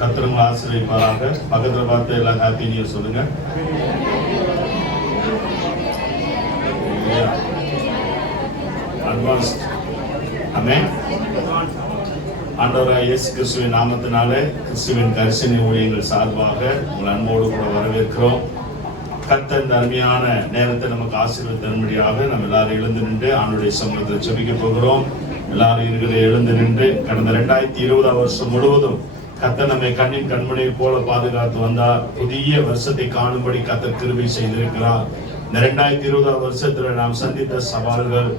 கர்த்தர் உங்களை ஆசீர்வதிப்பாராக. பக்கத்துல பார்த்து எல்லாம் ஹாப்பி நியூ இயர் சொல்லுங்க. அட்வான்ஸ் ஆமென். ஆண்டவராகிய இயேசு கிறிஸ்துவின் நாமத்தினாலே கிறிஸ்துவின் கரிசனை ஊழியங்கள் சார்பாக உங்கள் அன்போடு கூட வரவேற்கிறோம். கர்த்தர் இந்த அருமையான நேரத்தை நமக்கு ஆசீர்வாதம் தரும்படியாக நம்ம எல்லாரும் எழுந்து நின்று ஆண்டவருடைய சமூகத்தில் ஜெபிக்க போகிறோம். எல்லாரும் இருக்கிற எழுந்து நின்று கடந்த 2020 வருஷம் முழுவதும் கர்த்தர் நம்மை கண்ணின் கண்மணியை போல பாதுகாத்து வந்தார். புதிய வருஷத்தை காணும்படி கர்த்தர் கிருபை செய்திருக்கிறார். இந்த 2020 வருஷத்துல நாம் சந்தித்த சவால்கள்,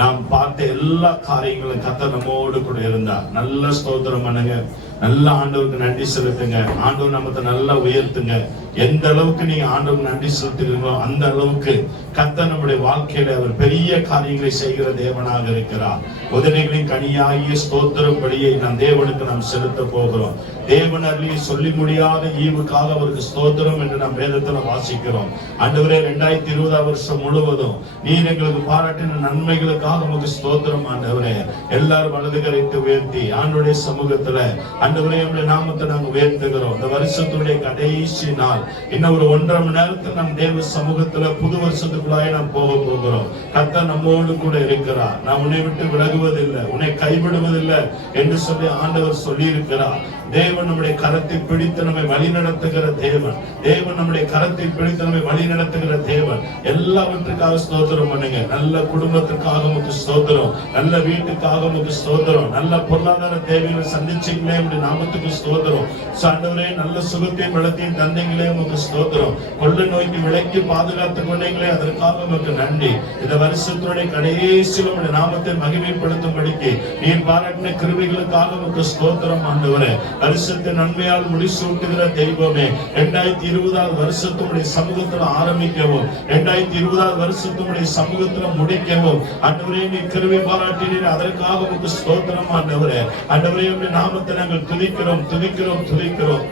நாம் பார்த்த எல்லா காரியங்களும் கர்த்தர் நம்மோடு கூட இருந்தார். நல்ல ஸ்தோத்திரம் பண்ணுங்க. நல்ல ஆண்டவருக்கு நன்றி செலுத்துங்க. ஆண்டவர் நமக்கு நல்லா உயர்த்துங்க. எந்த அளவுக்கு நீங்க ஆண்டவருக்கு நன்றி செலுத்துகிறீங்களோ அந்த அளவுக்கு கர்த்தர் நம்முடைய வாழ்க்கையில அவர் பெரிய காரியங்களை செய்கிற தேவனாக இருக்கிறார். உதவிகளின் கனியாகிய ஸ்தோத்திரம் படியை நாம் தேவனுக்கு நாம் செலுத்த போகிறோம். தேவன் அருளி சொல்லி முடியாத ஈவுக்காக அவருக்கு ஸ்தோத்திரம் என்று நாம் வேதத்துல வாசிக்கிறோம். ஆண்டவரே 2020 வருஷம் முழுவதும் நீர் எங்களுக்கு பாராட்டின நன்மைகளுக்காக உங்களுக்கு ஸ்தோத்திரம் ஆண்டவரே. எல்லாரும் வலது கரைத்து உயர்த்தி ஆண்டவருடைய சமூகத்துல ஆண்டவரே உம்முடைய நாமத்தை நாங்கள் உயர்த்துகிறோம். இந்த வருஷத்துடைய கடைசி நாள், இன்னும் ஒரு 1.5 மணி நேரத்தில் நம் தேவ சமூகத்துல புது வருஷத்துக்குள்ளாய நாம் போக போகிறோம். கர்த்தர் நம்மோடு கூட இருக்கிறார். நான் உன்னை விட்டு விலகுவதில்லை, உன்னை கைவிடுவதில்லை என்று சொல்லி ஆண்டவர் சொல்லி இருக்கிறார். தேவன் நம்முடைய கரத்தை பிடித்து நம்மை வழி நடத்துகிற தேவன். தேவன் நம்முடைய கரத்தை பிடித்து நம்மை வழி நடத்துகிற தேவன். எல்லாவற்றுக்காக ஸ்தோத்திரம் பண்ணுங்க. நல்ல குடும்பத்திற்காக உங்களுக்கு ஸ்தோத்திரம், நல்ல வீட்டுக்காக உங்களுக்கு ஸ்தோத்திரம், நல்ல பொருளாதார தேவைகளை சந்திச்சீங்களே உங்களுடைய நாமத்துக்கு ஸ்தோத்திரம். ஆண்டவரே நல்ல சுகத்தையும் பலத்தையும் தந்தீங்களே உங்களுக்கு ஸ்தோத்திரம். கொள்ள நோய்க்கு விலைக்கு பாதுகாத்து கொண்டீங்களே அதற்காக உங்களுக்கு நன்றி. இந்த வருஷத்துடைய கடைசியில் உங்களுடைய நாமத்தை மகிமைப்படுத்தும்படிக்கு நீர் பாராட்டின கிருபைகளுக்காக உங்களுக்கு ஸ்தோத்திரம் ஆண்டவரே. வருஷத்தை நன்மையால் முடிசூட்டுகிற தெய்வமே, 2020 வருஷத்துடைய சமூகத்துல ஆரம்பிக்கவும் 2020 வருஷத்துடைய சமூகத்துல முடிக்கவும் ஆண்டவரே நீர் கிருபை பாராட்டினீர். அதற்காக உங்களுக்கு ஸ்தோத்திரம் ஆண்டவரே. ஆண்டவரே உம்முடைய நாமத்தை நாங்கள் துதிக்கிறோம் துதிக்கிறோம் துதிக்கிறோம்.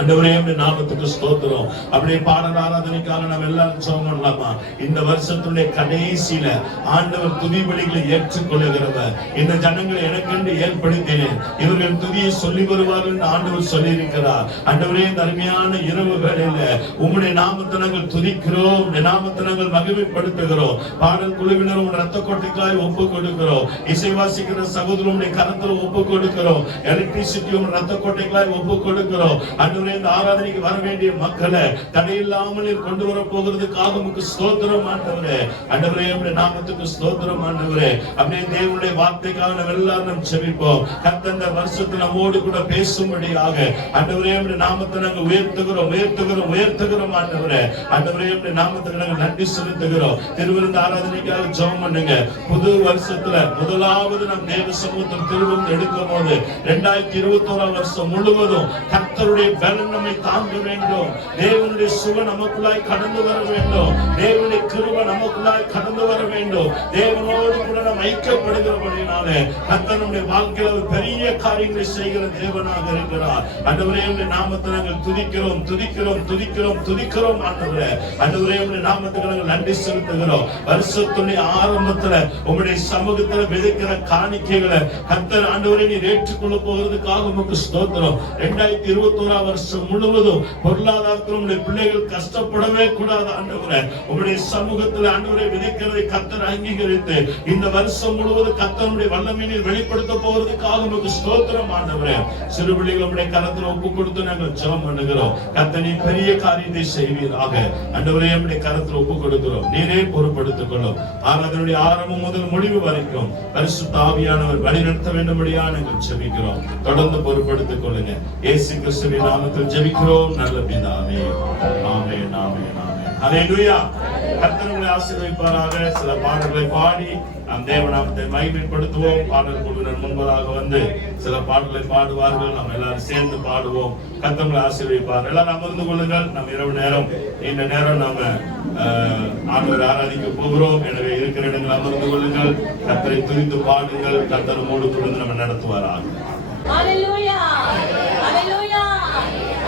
ஆண்டவரே உம்முடைய நாமத்துக்கு ஸ்தோத்திரம். அப்படியே பாடல் ஆராதனைக்காக நாம் எல்லாரும் ஜெபம் பண்ணலாமா? இந்த வருஷத்துடைய கடைசியில ஆண்டவர் துதி பலிகளை ஏற்றுக்கொள்ளுகிறவர். இந்த ஜனங்களை எனக்கென்று ஏற்படுத்தினேன், இவர்கள் துதியை சொல்லி வருவார்கள் என்று ஆண்டவர் சொல்லி இருக்கிறார். ஆண்டவரே இந்த அருமையான இரவு வேளையில உம்முடைய நாமத்தை நாங்கள் துதிக்கிறோம், உம்முடைய நாமத்தை நாங்கள் மகிமைப்படுத்துகிறோம். பாடல் குழுவினர் உம்முடைய ரத்த கோட்டைக்காய் ஒப்பு கொடுக்கிறோம். இசை வாசிக்கிற சகோதரனுடைய கரத்துல ஒப்பு கொடுக்கிறோம். எலக்ட்ரிசிட்டி உம்முடைய ரத்த கோட்டைக்காய் ஒப்பு கொடுக்கிறோம். இந்த ஆராதனைக்கு வர வேண்டிய மக்களை தடையில்லாமல் கொண்டு வர போகிறதுக்காக உங்களுக்கு ஸ்தோத்திரம் ஆண்டவரே. ஆண்டவரே உம்முடைய நாமத்துக்கு ஸ்தோத்திரம் ஆண்டவரே. அப்படியே தேவனுடைய வார்த்தைக்காக நாம் எல்லாரும் ஜெபிப்போம். கர்த்தர் இந்த வருஷத்துல நம்மோடு கூட பேசும்படியாக ஆண்டவரே உம்முடைய நாமத்தை நாங்கள் உயர்த்துகிறோம் உயர்த்துகிறோம் உயர்த்துகிறோம் ஆண்டவரே. ஆண்டவரே உம்முடைய நாமத்துக்கு நாங்கள் நன்றி செலுத்துகிறோம். திருவிருந்து ஆராதனைக்காக ஜெபம் பண்ணுங்க. புது வருஷத்துல முதலாவது நாம் தேவ சமூகத்தில் திருவிருந்து எடுக்கும் போது 2021 வருஷம் முழுவதும் கர்த்தருடைய நம்மை தாங்க வேண்டும். தேவனுடைய சுகம் நமக்குள்ளாய் கடந்து வர வேண்டும். தேவனுடைய கிருபை நமக்குள்ளாய் கடந்து வர வேண்டும். தேவனோடு கூட நாம் ஐக்கியப்படுகிறபடினாலே கர்த்தர் நம்முடைய வாழ்க்கையில ஒரு பெரிய காரியங்களை செய்கிற தேவனாக இருக்கிறார். ஆண்டவரே உம்முடைய நாமத்தை நாங்கள் துதிக்கிறோம் துதிக்கிறோம் துதிக்கிறோம் துதிக்கிறோம் ஆண்டவரே. ஆண்டவரே உம்முடைய நாமத்துக்கு நாங்கள் நன்றி செலுத்துகிறோம். வருஷத்துடைய ஆரம்பத்துல உம்முடைய சமூகத்துல விதைக்கிற காணிக்கைகளை கர்த்தர் ஆண்டவரே நீர் ஏற்றுக்கொள்ள போகிறதுக்காக உமக்கு ஸ்தோத்திரம். 2021 வருஷம் முழுவதும் பொருளாதாரத்தில் உங்களுடைய பிள்ளைகள் கஷ்டப்படவே கூடாது ஆண்டவரே. உங்களுடைய சமூகத்தில் ஆண்டவரை விதைக்கிறதை கர்த்தர் அங்கீகரித்து இந்த வருஷம் முழுவதும் கர்த்தருடைய வல்லமையை வெளிப்படுத்த போவதற்காக உங்களுக்கு ஸ்தோத்திரம் ஆண்டவரே. சிறு பிள்ளைகள் உங்களுடைய கரத்தில் ஒப்பு கொடுத்து நாங்கள் ஜெபம் பண்ணுகிறோம். கர்த்தர் நீர் பெரிய காரியத்தை செய்வீராக. ஆண்டவரே உம்முடைய கரத்தில் ஒப்பு கொடுக்கிறோம். நீரே பொறுப்படுத்திக் கொள்ளும். ஆராதனையுடைய ஆரம்பம் முதல் முடிவு வரைக்கும் பரிசுத்த ஆவியானவர் வழிநடத்த வேண்டும்படியா நாங்கள் ஜெபிக்கிறோம். தொடர்ந்து பொறுப்படுத்திக் கொள்ளுங்க. இயேசு கிறிஸ்துவின் நாமத்தில் ஜெபிக்கிறோம் நல்ல பிதாவே. ஆமென் ஆமென் ஆமென். ஹல்லேலூயா. கர்த்தர் உங்களை ஆசீர்வதிப்பாராக. சில பாடல்களை பாடி நாம் தேவநாமத்தை மகிமைப்படுத்துவோம். பாடல் குழுவினர் முன்பதாக வந்து சில பாடல்களை பாடுவார்கள். நாம் எல்லாரும் சேர்ந்து பாடுவோம். கர்த்தர் உங்களை ஆசீர்வதிப்பார். எல்லாரும் அமர்ந்து கொள்ளுங்கள். நாம் இரவு நேரம் இந்த நேரம் நாம ஆண்டவரை ஆராதிக்க போகிறோம். எனவே இருக்கிற இடங்கள் அமர்ந்து கொள்ளுங்கள். கர்த்தரை துதித்து பாடுங்கள். கர்த்தர் மூடு கொண்டு நம்ம நடத்துவாராக. ஹல்லேலூயா ஹல்லேலூயா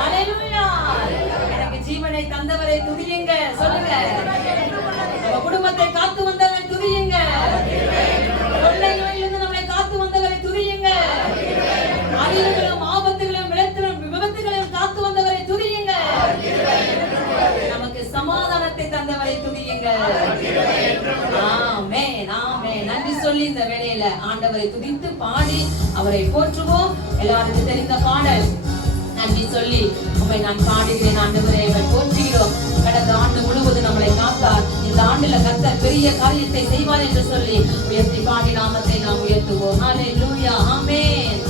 ஹல்லேலூயா. எனக்கு ஜீவனை தந்தவரை துதியுங்க. சொல்லுங்க. நம்ம குடும்பத்தை காத்து வந்தவரை துதியுங்க. கொள்ளை நோயிலிருந்து நம்மை காத்து வந்தவரை துதியுங்க. அழிவுகளும் ஆபத்துகளும் சொல்லி இந்த வேளையில ஆண்டவரை துதித்து பாடி அவரை போற்றுவோம். எல்லாருக்கும் தெரிந்த பாடல் நன்றி சொல்லி உண்மை நான் பாடுகிறேன் ஆண்டவரை போற்றுகிறோம். கடந்த ஆண்டு முழுவதும் நம்மளை காத்தார். இந்த ஆண்டுல கர்த்தர் பெரிய காரியத்தை செய்வார் என்று சொல்லி உயர்த்தி பாடி நாமத்தை நாம் உயர்த்துவோம். ஹல்லேலூயா, ஆமென்.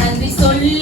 நன்றி சொல்லி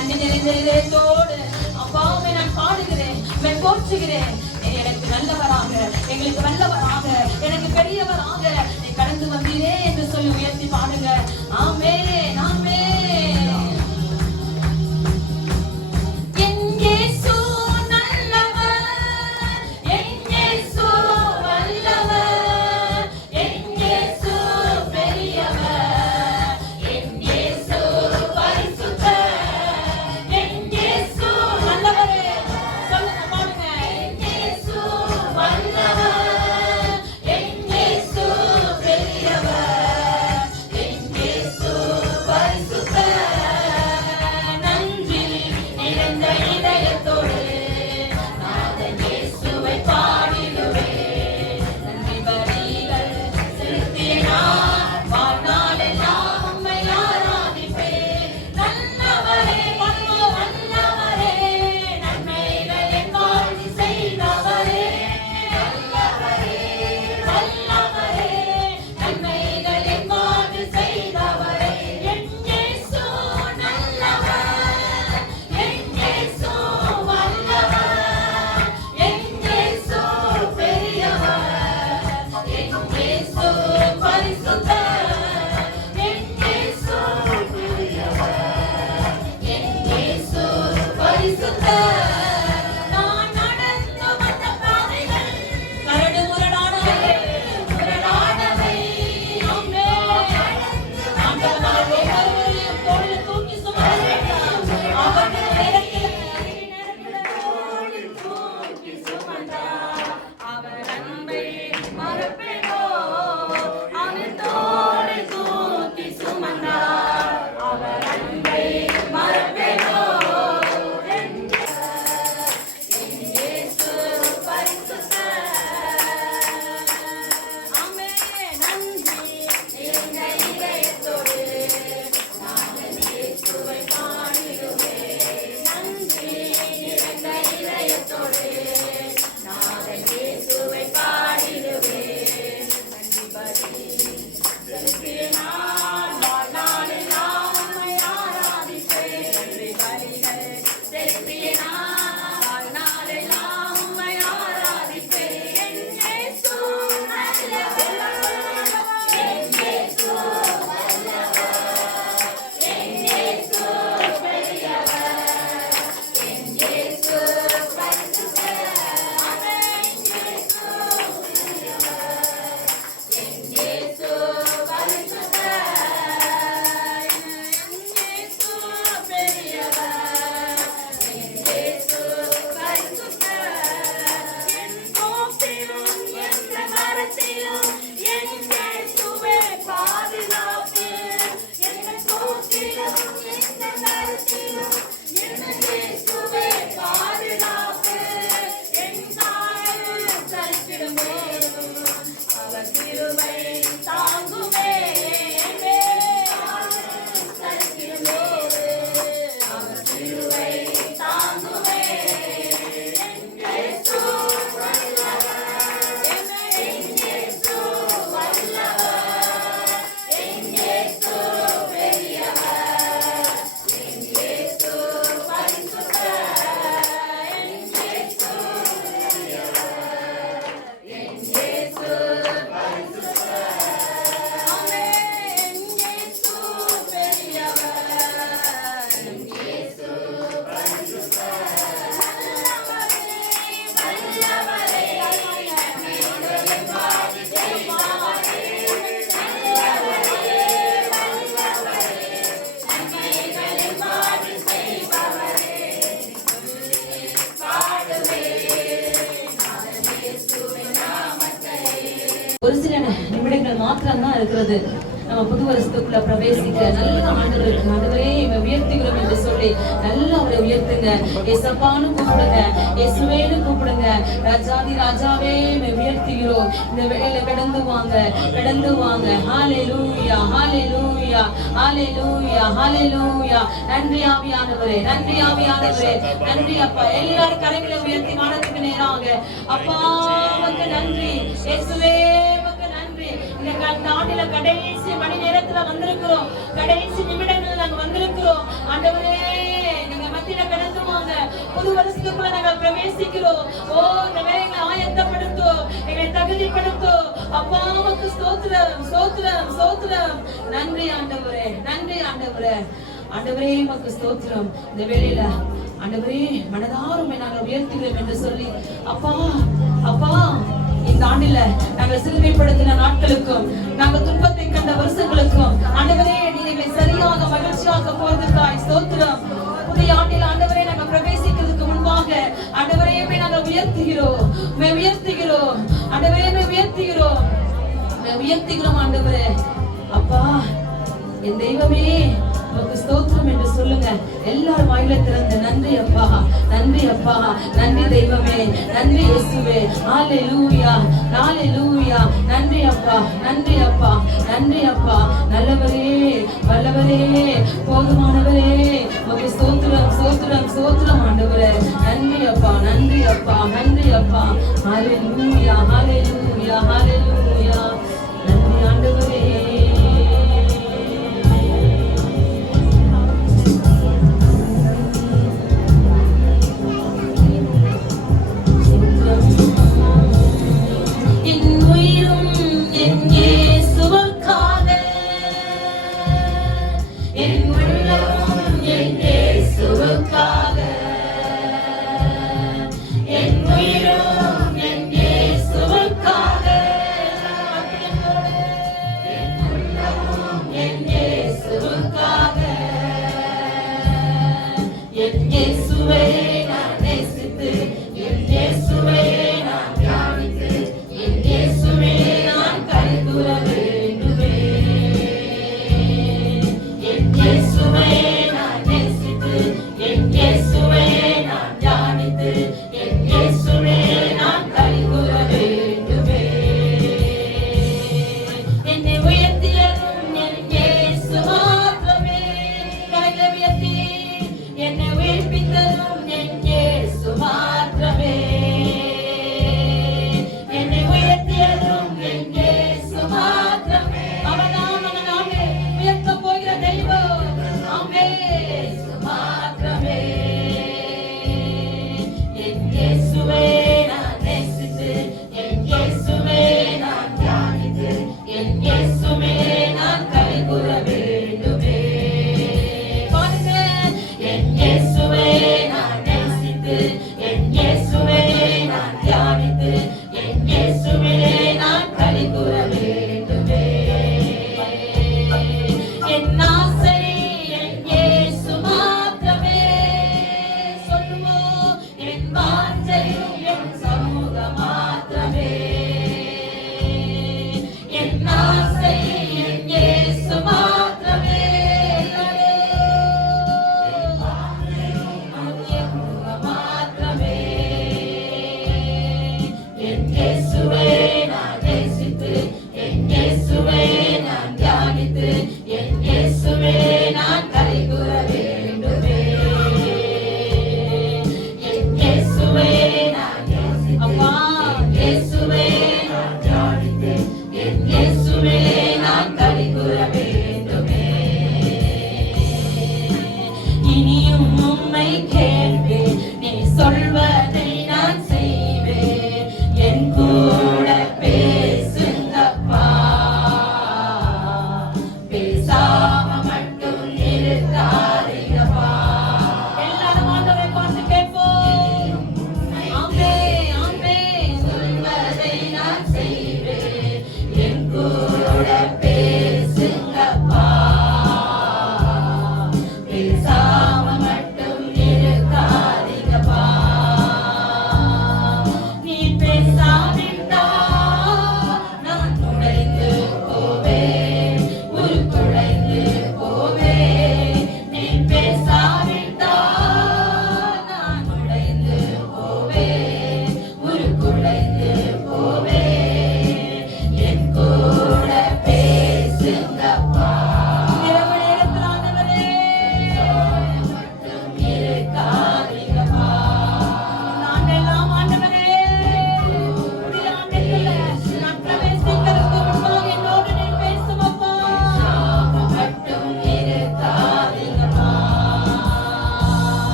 நன்றி நிறைந்த இதயத்தோடு அப்பாவை நான் பாடுகிறேன், போற்றுகிறேன். எனக்கு நல்லவராக, எங்களுக்கு நல்லவராக, எனக்கு பெரியவராக நீ கடந்து வந்தீரே என்று சொல்லி உயர்த்தி பாடுங்க. ஆமென், ஆமென். என் இயேசு நல்லவர், என் இயேசு வல்லவர், என் இயேசு பெரியவர், என் இயேசு பரிசுத்தர், என் இயேசு நல்லவரே. சொல்லுங்க, பாடுங்க. என் இயேசு வல்லவர், என் இயேசு பெரியவர், என் இயேசு பரிசுத்தர். நன்றி நிறைந்த இதயத்தோடு நாதன் இயேசுவை பாடிடுவேன். நன்றி பலிகள் செலுத்தினார், வாழ்நாளெல்லாம் உம்மை ஆராதிப்பேன். நல்லவரே, வல்லவரே, நன்மைகள் என் வாழ்வில் செய்தவரே. நல்லவரே, வல்லவரே, நன்மைகள் என் வாழ்வில் செய்தவரே. என் இயேசு நல்லவர், என் இயேசு வல்லவர், என் இயேசு பெரியவர், என் இயேசு பரிசுத்தர், என் இயேசு பெரியவர், என் இயேசு பரிசுத்தர். நான் நடந்து வந்த பாதைகள் கரடு முரடானவை, முரடானவை. ஆமென். ஆண்டவர் ஒவ்வொருவரையும் தோளில் தூக்கி சுமந்தார். அவர்கள் நேரத்தில் தூக்கி சுமந்தார். அவர் அன்பை மறப்பேனோ, அவர் தோளில் தூக்கி சுமந்தார். அவர் அன்பை மறப்பேனோ. என் இயேசு பரிசுத்தர். ஆமென். நன்றி நிறைந்த இதயத்தோடு நாங்கள் இயேசுவை பாடிடுவேன். நன்றி நிறைந்த இதயத்தோடு நாங்கள் இயேசுவை பாடிடுவேன். நன்றி பலி செலுத்தினார், வாழ்நாளெல்லாம் உம்மை ஆராதிப்பேன். நன்றி பலிகள் செலுத்தினார், வாழ்நாளெல்லாம் உம்மை ஆராதிப்பேன். என் இயேசு நல்லவர், என் இயேசு வல்லவர், என் இயேசு பெரியவர், என் இயேசு பரிசுத்தர். ஆமென். என் இயேசு பரிசுத்தர், என் இயேசு பெரியவர், என் இயேசு பரிசுத்தர். என் கோப்பிலும் எந்த மரத்திலும் என் இயேசுவே பாதுகாப்பு. எந்த கோப்பிலும் எந்த மரத்திலும் என் இயேசுவே பாதுகாப்பு. என் கால் சரித்திடும்போதும் அவர் கிருபை தாங்குமே. சரித்திடும்போது அவர் கிருபை தாங்குமே. என் இயேசு வல்லவர், என் இயேசு வல்லவர், என் இயேசு பெரியவர், என் இயேசு பரிசுத்தர், என் இயேசு பெரியவர், என் இயேசு பரிசுத்தர். ஆமென். என் இயேசு பெரியவர், என் இயேசு பரிசுத்தர். வல்லவரே, வல்லவரே, நன்மைகள் என் வாழ்வில் செய்பவரே. நல்லவரே, வல்லவரே, நன்மைகள் என் வாழ்வில் செய்பவரே. பாடுவேன் நாதன் இயேசுவின் நாமத்தை. ஒரு சில நிமிடங்கள் மாத்திரம்தான் இருக்கிறது நம்ம புது வருஷத்துக்குள்ள பிரவேசிக்க. நல்ல ஆண்டவருக்கு ஆண்டவரே இவ உயர்த்துகிறோம் என்று சொல்லி நல்ல அவரை உயர்த்துங்க. ஏசப்பான்னு கூப்பிடுங்க, இயேசுவேன்னு கூப்பிடுங்க. ராஜாதி ராஜாவே இவ உயர்த்துகிறோம். இந்த வேளையில கடந்து வாங்க, கடந்து வாங்க. ஹalleluya, ஹalleluya, ஹalleluya, ஹalleluya. நன்றி ஆவியானவரே, நன்றி ஆவியானவரே, நன்றி அப்பா. எல்லாரும் கரங்களை உயர்த்தி வானத்துக்கு நேராக அப்பா உமக்கு நன்றி, இயேசுவே உமக்கு நன்றி. இந்த நாட்டில கடைசி மணி நேரத்துல வந்திருக்கிறோம், கடைசி நிமிடங்கள் நாங்க வந்திருக்கிறோம். ஆண்டவரே மத்தியில கடந்து வாங்க. புது வருஷத்துக்குள்ள நாங்கள் பிரவேசிக்கிறோம். ஓ இந்த எங்களை ஆயத்தப்படுத்தும், எங்களை தகுதிப்படுத்தும். அப்பா உமக்கு ஸ்தோத்திரம், ஸ்தோத்திரம், ஸ்தோத்திரம். நன்றி ஆண்டவரே, நன்றி ஆண்டவரே. ஆண்டவரே உமக்கு ஸ்தோத்திரம். இந்த வேளையில ஆண்டவரே மனதாருமே நாங்கள் உயர்த்துகிறோம் என்று சொல்லி அப்பா அப்பா இந்த ஆண்டில நாங்கள் சிறுமைப்படுத்தின நாட்களுக்கும் நாங்கள் துன்பத்தை கண்ட வருஷங்களுக்கும் ஆண்டவரே நீங்க சரியாக மகிழ்ச்சியாக போறதுக்காய் ஸ்தோத்திரம். புதிய ஆண்டில் ஆண்டவரே நாங்கள் பிரவேசிக்கிறதுக்கு முன்பாக ஆண்டவரே நாங்கள் உயர்த்துகிறோம், உயர்த்துகிறோம் ஆண்டவரே, உயர்த்துகிறோம், உயர்த்துகிறோம் ஆண்டவரே. அப்பா என் தெய்வமே உமக்கு ஸ்தோத்திரம் என்று சொல்லுங்க. எல்லாரும் வாயில திறந்து நன்றி அப்பா, நன்றி அப்பா, நன்றி தெய்வமே, நன்றி இயேசுவே. ஹalleluya, ஹalleluya. நன்றி அப்பா, நன்றி அப்பா, நன்றி அப்பா. நல்லவரே, வல்லவரே, போதுமானவரே, உமக்கு ஸ்தோத்திரம், ஸ்தோத்திரம், ஸ்தோத்திரம் ஆண்டவரே. நன்றி அப்பா, நன்றி அப்பா, நன்றி அப்பா. ஹalleluya, ஹalleluya, ஹalleluya. நன்றி ஆண்டவரே.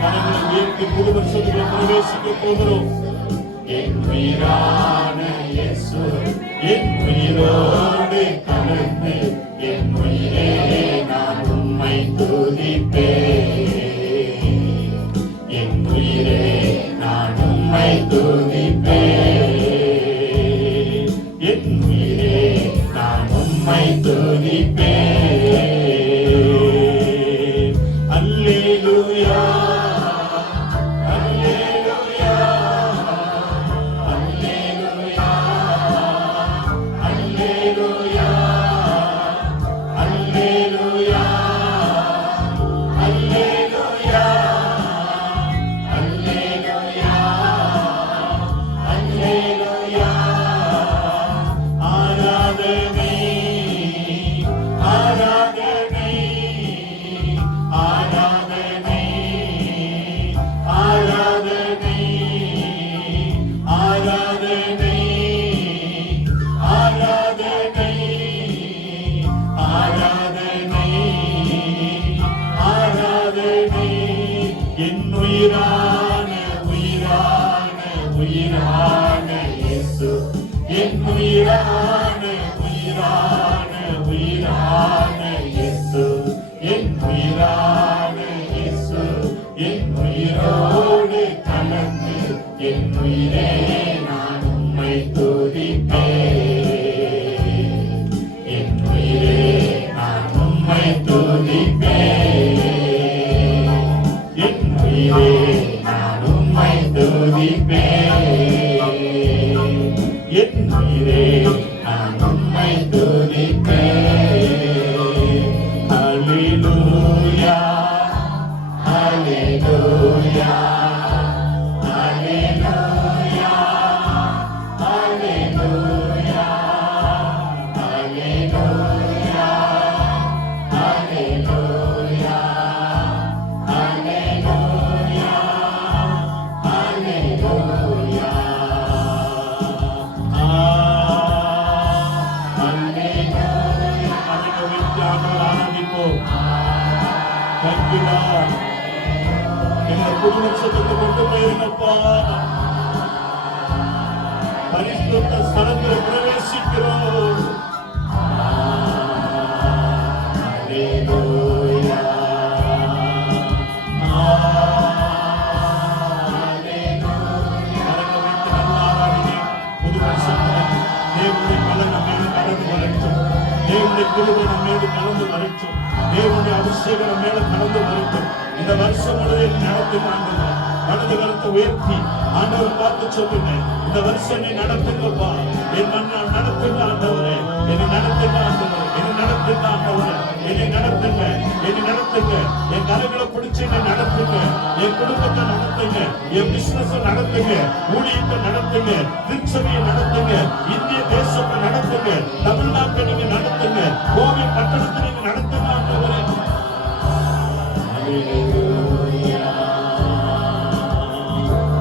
கரங்களை உயர்த்தி புது வருஷத்துக்குள்ள பிரவேசிக்க போகிறோம். என் உயிரான இயேசு என் உயிரோடு கலந்து என் உயிரே நான் உம்மை துதிப்பேன். என் உயிரே நான் உம்மை துதிப்பேன். என் உயிரே நான் உம்மை துதிப்பேன். அல்லேலூயா அல்லேலூயா அல்லேலூயா அல்லேலூயா அல்லேலூயா அல்லேலூயா அல்லேலூயா அல்லேலூயா. ஆராதனை ஆராதனை ஆராதனை ஆராதனை ஆராதனை ஆராதனை ஆராதனை ஆராதனை. என் உயிரான உயிரான உயிரான இயேசு என் உயிரான உயிரான உயிரான இயேசு என் உயிரான இயேசு என் உயிரோடு கலந்து என் உயிரே நான் உம்மை துதிப்பேன். என் உயிரே நான் உம்மை துதிப்பேன். என் உயிரே நான் உம்மை துதிப்பேன். என் உயிரே நான் உம்மை துதிப்பேன். அல்லேலூயா அல்லேலூயா அல்லேலூயா அல்லேலூயா அல்லேலூயா அல்லேலூயா அல்லேலூயா அல்லேலூயா. அல்லேலூயா. அனுபவித்து ஆராதிப்போம். Thank you, Lord. எங்களை புது வருஷத்துக்கு கொண்டு போயிருந்தப்பா, பரிசுத்த ஸ்தலத்தில் பிரவேசிக்கிறோம். அல்லேலூயா அல்லேலூயா. கரங்களை வைத்து நல்லா ஆராதிங்க. புது வருஷத்துல தேவனுடைய பலன் நம்ம மேல கடந்து வரட்டும். தேவனுடைய கிருபை நம்ம மேல கடந்து வரட்டும். தேவனுடைய அபிஷேகம் நம்ம மேல கடந்து வரட்டும். இந்த வருஷம் முழுவதும் நடத்துங்க ஆண்டவரே. வலது கரத்தை உயர்த்தி ஆண்டவர் பார்த்து சொல்லுங்க, இந்த வருஷம் நீ நடத்துங்கப்பா. என் மண்ணா நடத்துங்க ஆண்டவரே. என்னை நடத்துங்க ஆண்டவரே. என்னை நடத்துங்க ஆண்டவரே. என்னை நடத்துங்க. என்னை நடத்துங்க. என் கரங்களை பிடிச்சு என்னை நடத்துங்க. என் குடும்பத்தை நடத்துங்க. என் பிசினஸ் நடத்துங்க. ஊழியத்தை நடத்துங்க. திருச்சபையை நடத்துங்க. இந்திய தேசத்தை நடத்துங்க. தமிழ்நாட்டை நீங்க நடத்துங்க. கோவை பட்டணத்தை நீங்க நடத்துங்க ஆண்டவரே.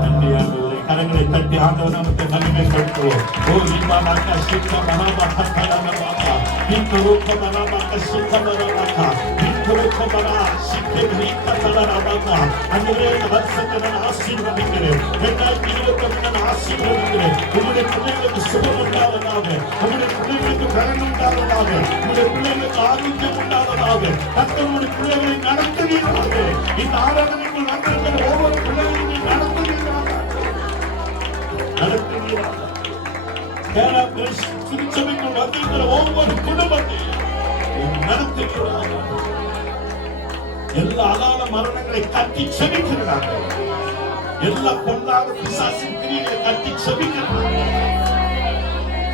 நன்றி ஆண்டவரே. கரங்களை தட்டி ஆண்டவர் நாமத்தை மகிமைப்படுத்துவோம். ஓ லிமானாக்கா சிக்கா மனாபாக்கா கலானபாக்கா பிக்கரோக்கா மனாபாக்கா சிக்கா மனாபாக்கா பிக்கரோக்கா மனா சிக்கே கிரீக்கா கலானபாக்கா. ஆண்டவரே, இந்த வருஷத்தை நான் ஆசீர்வதிக்கிறேன். 2021 நான் ஆசீர்வதிக்கிறேன். உங்களுடைய பிள்ளைகளுக்கு சுகம் உண்டாவதாக. உங்களுடைய பிள்ளைகளுக்கு பலன் உண்டாவதாக. உங்களுடைய பிள்ளைகளுக்கு ஆரோக்கியம் உண்டாவதாக. கர்த்தருடைய பிள்ளைகளை நடத்துவீராக. இந்த ஆராதனைக்குள் வந்திருக்கிற ஒவ்வொரு பிள்ளைகளையும் நீ நடத்துவீராக. நடத்துவீராக. கேரளா திருச்சபைக்குள் வந்திருக்கிற ஒவ்வொரு குடும்பத்தையும் நடத்துவீராக. எல்லா அகால மரணங்களை கட்டி செபிக்கிறாங்க. எல்லா பொல்லாத பிசாசின் கிரியைகளை கட்டி செபிக்கிறாங்க.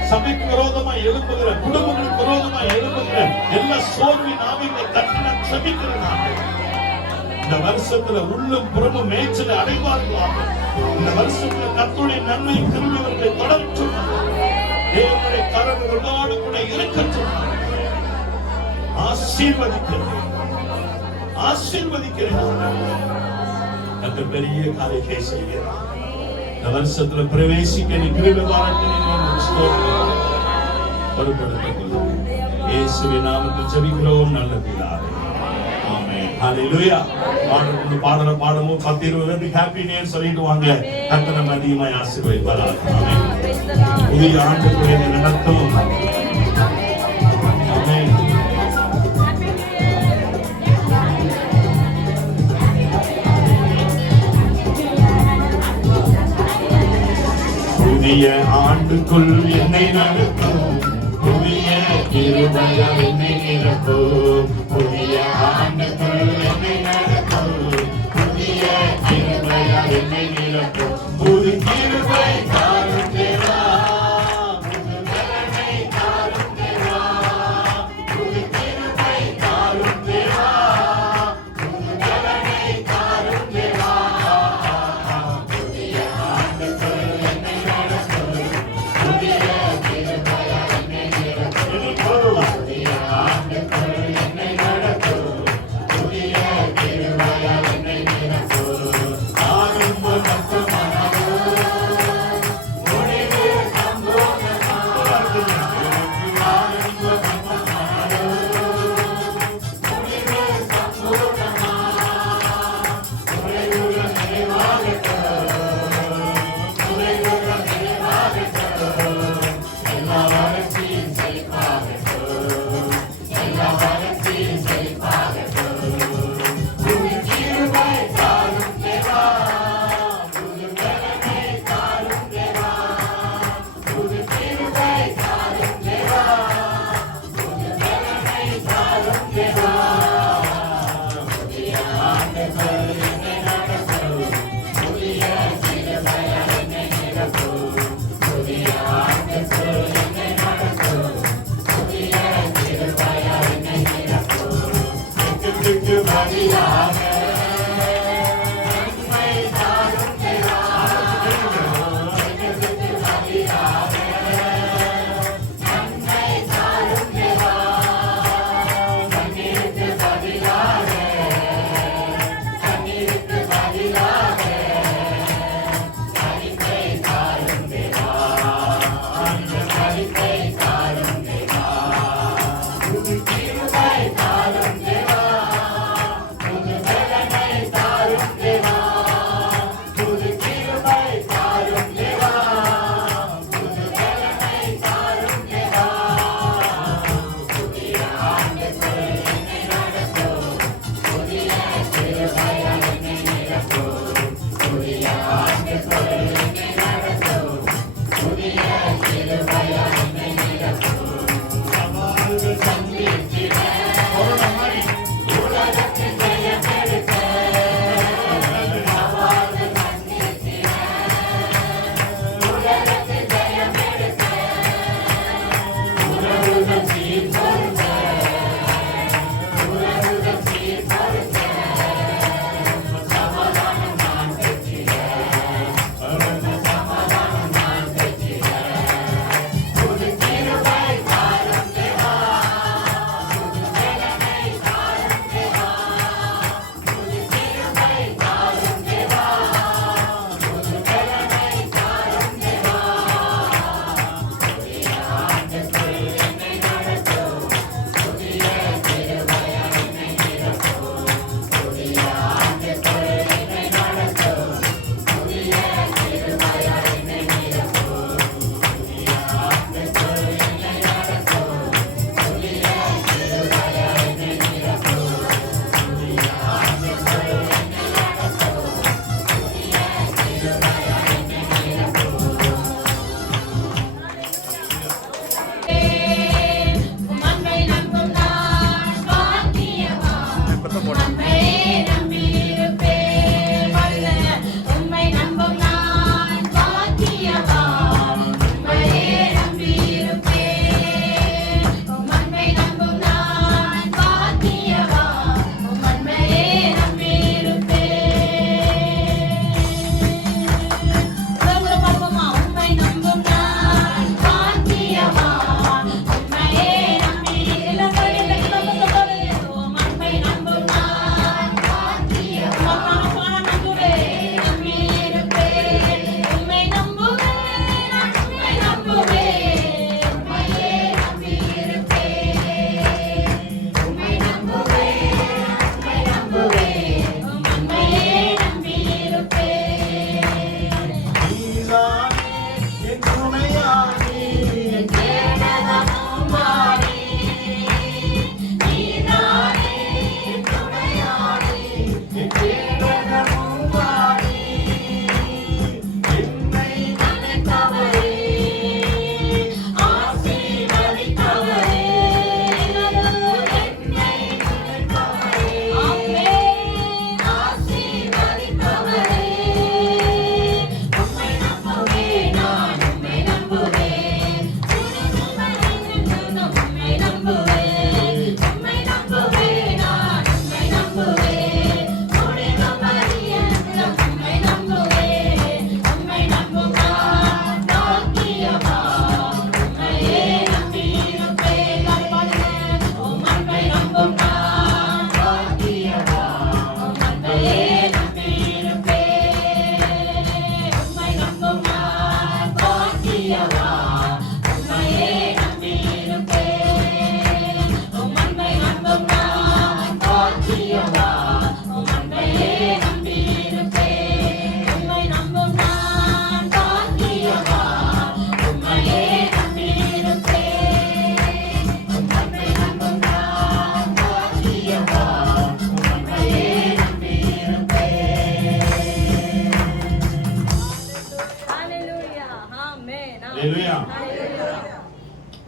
சபைக்கு விரோதமா எழுப்புகிற, குடும்பங்களுக்கு விரோதமா எழுப்புகிற எல்லா சோர்வின் ஆவிகளை கட்டி நான் செபிக்கிறாங்க. இந்த வருஷத்துல உள்ளும் புறமும் மேய்ச்சலை அடைவார்களாக. இந்த வருஷத்துல கர்த்தருடைய நன்மை கிருபைகளை தொடரட்டும். தேவனுடைய கரங்களோடு கூட இருக்கட்டும். ஆசீர்வதிக்கிறேன். அந்த பெரிய காரியத்தை செய்கிறார். இந்த வருஷத்துல பிரவேசிக்க நீ கிருபை பாராட்டி இயேசுவின் நாமத்தில் ஜெபிக்கிறோம் நல்ல பிதாவே. ஆமென். ஹalleluya. ஆண்டவருடைய பாடல பாடமும் 10-20 பேருக்கு ஹாப்பி நியூ இயர் சொல்லிட்டு வாங்க. கர்த்தர் நம்ம அதிகமாய் ஆசீர்வதிப்பாராக. ஆமென். புதிய ஆண்டுக்குரிய நடத்தும். ஆமென். புதிய ஆண்டுக்குள் என்னை நடத்தும், புதிய கிருபையால் என்னை நிரப்பும். புதிய ஆண்டுக்குள் என்னை நடத்தும், புதிய கிருபையால் என்னை நிரப்பும். புது கிருபை தாரும் தேவா, புது பலனை தாரும் தேவா, புது கிருபை தாரும் தேவா, புது பலனை தாரும் தேவா. புதிய ஆண்டுக்குள் என்னை நடத்தும், புதிய கிருபையால் என்னை நிரப்பும். புதிய ஆண்டுக்குள் என்னை நடத்தும், புதிய கிருபையால் என்னை நிரப்பும். ஆரம்ப கர்த்தமானது, முடிவு சம்பூர்ணமானது. ஆரம்ப கர்த்தமானது, முடிவு சம்பூர்ணமானது. குறைவுள்ள நிறைவாகட்டும், குறைவுள்ள நிறைவாகட்டும். எல்லா வளர்ச்சியும் செழிப்பாகட்டும், எல்லா வளர்ச்சியும் செழிப்பாகட்டும். புது கிருபை தாரும் தேவா, புது பலனை தாரும் தேவா, புது கிருபை தாரும் தேவா, புது பலனை தாரும் தேவா. புதிய ஆண்டுக்குள் என்னை நடத்தும், புதிய கிருபையால் என்னை நிரப்பும். புதிய ஆண்டுக்குள் என்னை நடத்தும், புதிய கிருபையால் என்னை நிரப்பும். வெட்கத்துக்கு பதிலாக நன்மை தாரும் தேவா, வெட்கத்துக்கு பதிலாக நன்மை தாரும் தேவா, கண்ணீருக்கு பதிலாக, கண்ணீருக்கு பதிலாக களிப்பை தாரும் தேவா, அந்த களிப்பை தாரும் தேவா. புது கிருபை தாரும் தேவா, புது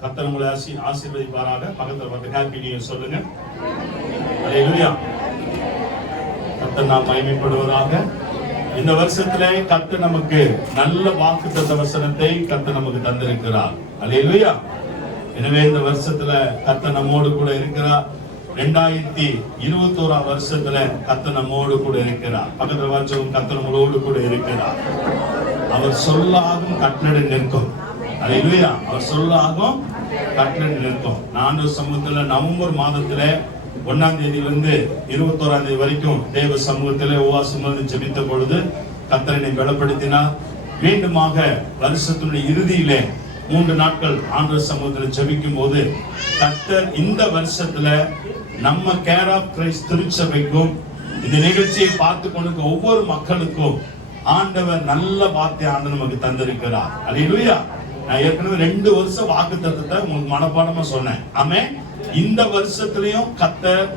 கர்த்தர் உங்களை ஆசீர்வதிப்பாராக. பக்கத்துல பார்த்து ஹாப்பி நியூ இயர் சொல்லுங்க. அல்லேலூயா. கர்த்தர் நாம் மகிமைப்படுவதாக. இந்த வருஷத்திலே கர்த்தர் நமக்கு நல்ல வாக்குத்தத்த வசனத்தை கர்த்தர் நமக்கு தந்திருக்கிறார். அல்லேலூயா. எனவே இந்த வருஷத்துல கர்த்தர் நம்மோடு கூட இருக்கிறார். 2021 வருஷத்துல கர்த்தர் நம்மோடு கூட இருக்கிறார். பக்கத்துல வாச்சவும் கர்த்தர் நம்மளோடு கூட இருக்கிறார். அவர் சொல்லாகும் கட்டளை நிற்கும். அல்லேலூயா. அவர் சொல்லாகும் கட்டளை நிற்கும். நான் சமூகத்துல நவம்பர் மாதத்துல 1ஆம் தேதியிலிருந்து 21ஆம் தேதி வரைக்கும் தேவ சமூகத்திலே உபவாசம் ஜெபித்த பொழுது கர்த்தர் என்னை பலப்படுத்தினார். மீண்டுமாக வருஷத்தினுடைய இறுதியிலே 3 நாட்கள் ஆண்டவர் சமூகத்தில் ஜெபிக்கும் போது கர்த்தர் இந்த வருஷத்துல நம்ம கேர் ஆஃப் கிரைஸ்ட் திருச்சபைக்கும் இந்த நிகழ்ச்சியை பார்த்து கொண்டிருக்க ஒவ்வொரு மக்களுக்கும் ஆண்டவர் நல்ல வார்த்தை ஆண்டு நமக்கு தந்திருக்கிறார். அல்லேலூயா. நான் ஏற்கனவே 2 வருஷம் வாக்குத்தத்தத்தை உங்களுக்கு மனப்பாடமா சொன்னேன். ஆமென். இந்த வருஷத்துலயும் கர்த்தர்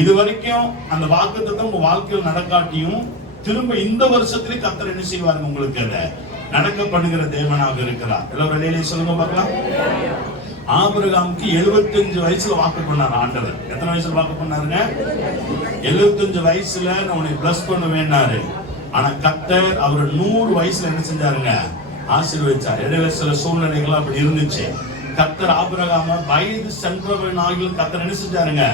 இதுவரைக்கும் அந்த வாக்குத்தத்தம் உங்க வாழ்க்கையில் நடக்காட்டியும் திரும்ப இந்த வருஷத்துலயும் கர்த்தர் என்ன செய்வாரு, உங்களுக்கு அதை நடக்க பண்ணுகிற தேவனாக இருக்கிறார். எல்லாரும் வெளியிலே சொல்லுங்க பார்க்கலாம். ஆபிரகாமுக்கு 75 வயசுல வாக்கு பண்ணார் ஆண்டவர். எத்தனை வயசுல வாக்கு பண்ணாருங்க? 75 வயசுல நான் உன்னை பிளஸ் பண்ணுவேன்னாரு. ஆனா கர்த்தர் அவர் 100 வயசுல என்ன செஞ்சாருங்க? ஆசீர்வதிச்சார். இடையில சில சூழ்நிலைகள் அப்படி இருந்துச்சு. கர்த்தர் ஆபிரகாம வயது சென்றவனாகிலும் கர்த்தர் என்ன செஞ்சாருங்க?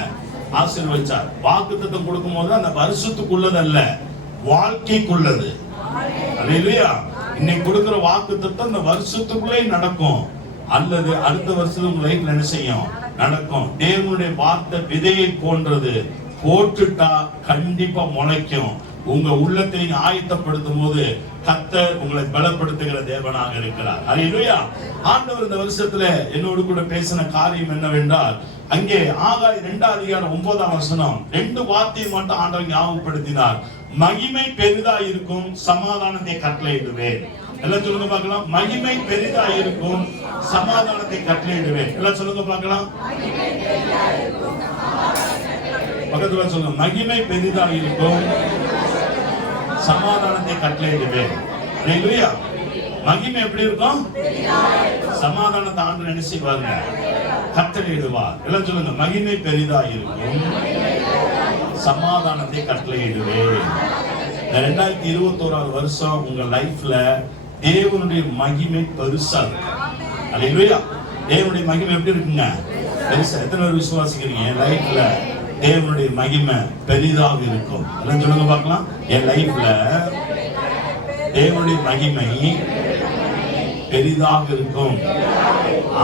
ஆசீர்வதிச்சார். வாக்குத்தத்தம் கொடுக்கும் போது அந்த வருஷத்துக்குள்ளது அல்ல, வாழ்க்கைக்குள்ளது. அல்லேலூயா. இன்னைக்கு கொடுக்கிற வாக்குத்தத்தம் இந்த வருஷத்துக்குள்ளே நடக்கும், அல்லது அடுத்த வருஷம் உங்க லைஃப்ல என்ன செய்யும்? நடக்கும். தேவனுடைய வார்த்தை விதையை போன்றது, போட்டுட்டா கண்டிப்பா முளைக்கும். உங்க உள்ளத்தை ஆயத்தப்படுத்தும் போது கர்த்தர் உங்களை பலப்படுத்துகிற தேவனாக இருக்கிறார். அல்லேலூயா. ஆண்டவர் இந்த வருஷத்துல என்னோடு கூட பேசின காரியம் என்னவென்றால், அங்கே ஆகாய் 2ஆம் அதிகாரம் 9ஆம் வசனம் 2 வார்த்தையை மட்டும் ஆண்டவர் ஞாபகப்படுத்தினார். மகிமை பெரிதா இருக்கும், சமாதானத்தை கட்டளையிடுவேன். எல்லாம் சொல்லுங்க பார்க்கலாம். மகிமை பெரிதா இருக்கும், சமாதானத்தை கட்டளையிடுவேன். எல்லாம் சொல்லுங்க பார்க்கலாம். பக்கத்துல சொல்லுங்க. மகிமை பெரிதா இருக்கும், சமாதானத்தை கட்டளையிடுவேன். அல்லேலூயா. மகிமை எப்படி இருக்கும்? சமாதானத்தை ஆண்டவர் என்ன செய்வாங்க? கட்டளையிடுவார். எல்லாம் சொல்லுங்க. மகிமை பெரிதா இருக்கும், சமாதானத்தை கட்டளையிடுவேன். 2021 வருஷம் உங்க லைஃப்ல தேவனுடைய மகிமை பெருசா இருக்கு. அல்லேலூயா. தேவனுடைய மகிமை எப்படி இருக்குங்க? பெருசா. எத்தனை பேர் விசுவாசிக்கிறீங்க என் லைஃப்ல தேவனுடைய மகிமை பெரிதாக இருக்கும்? எல்லாம் சொல்லுங்க பார்க்கலாம். என் லைஃப்ல தேவனுடைய மகிமை பெரிதாக இருக்கும்.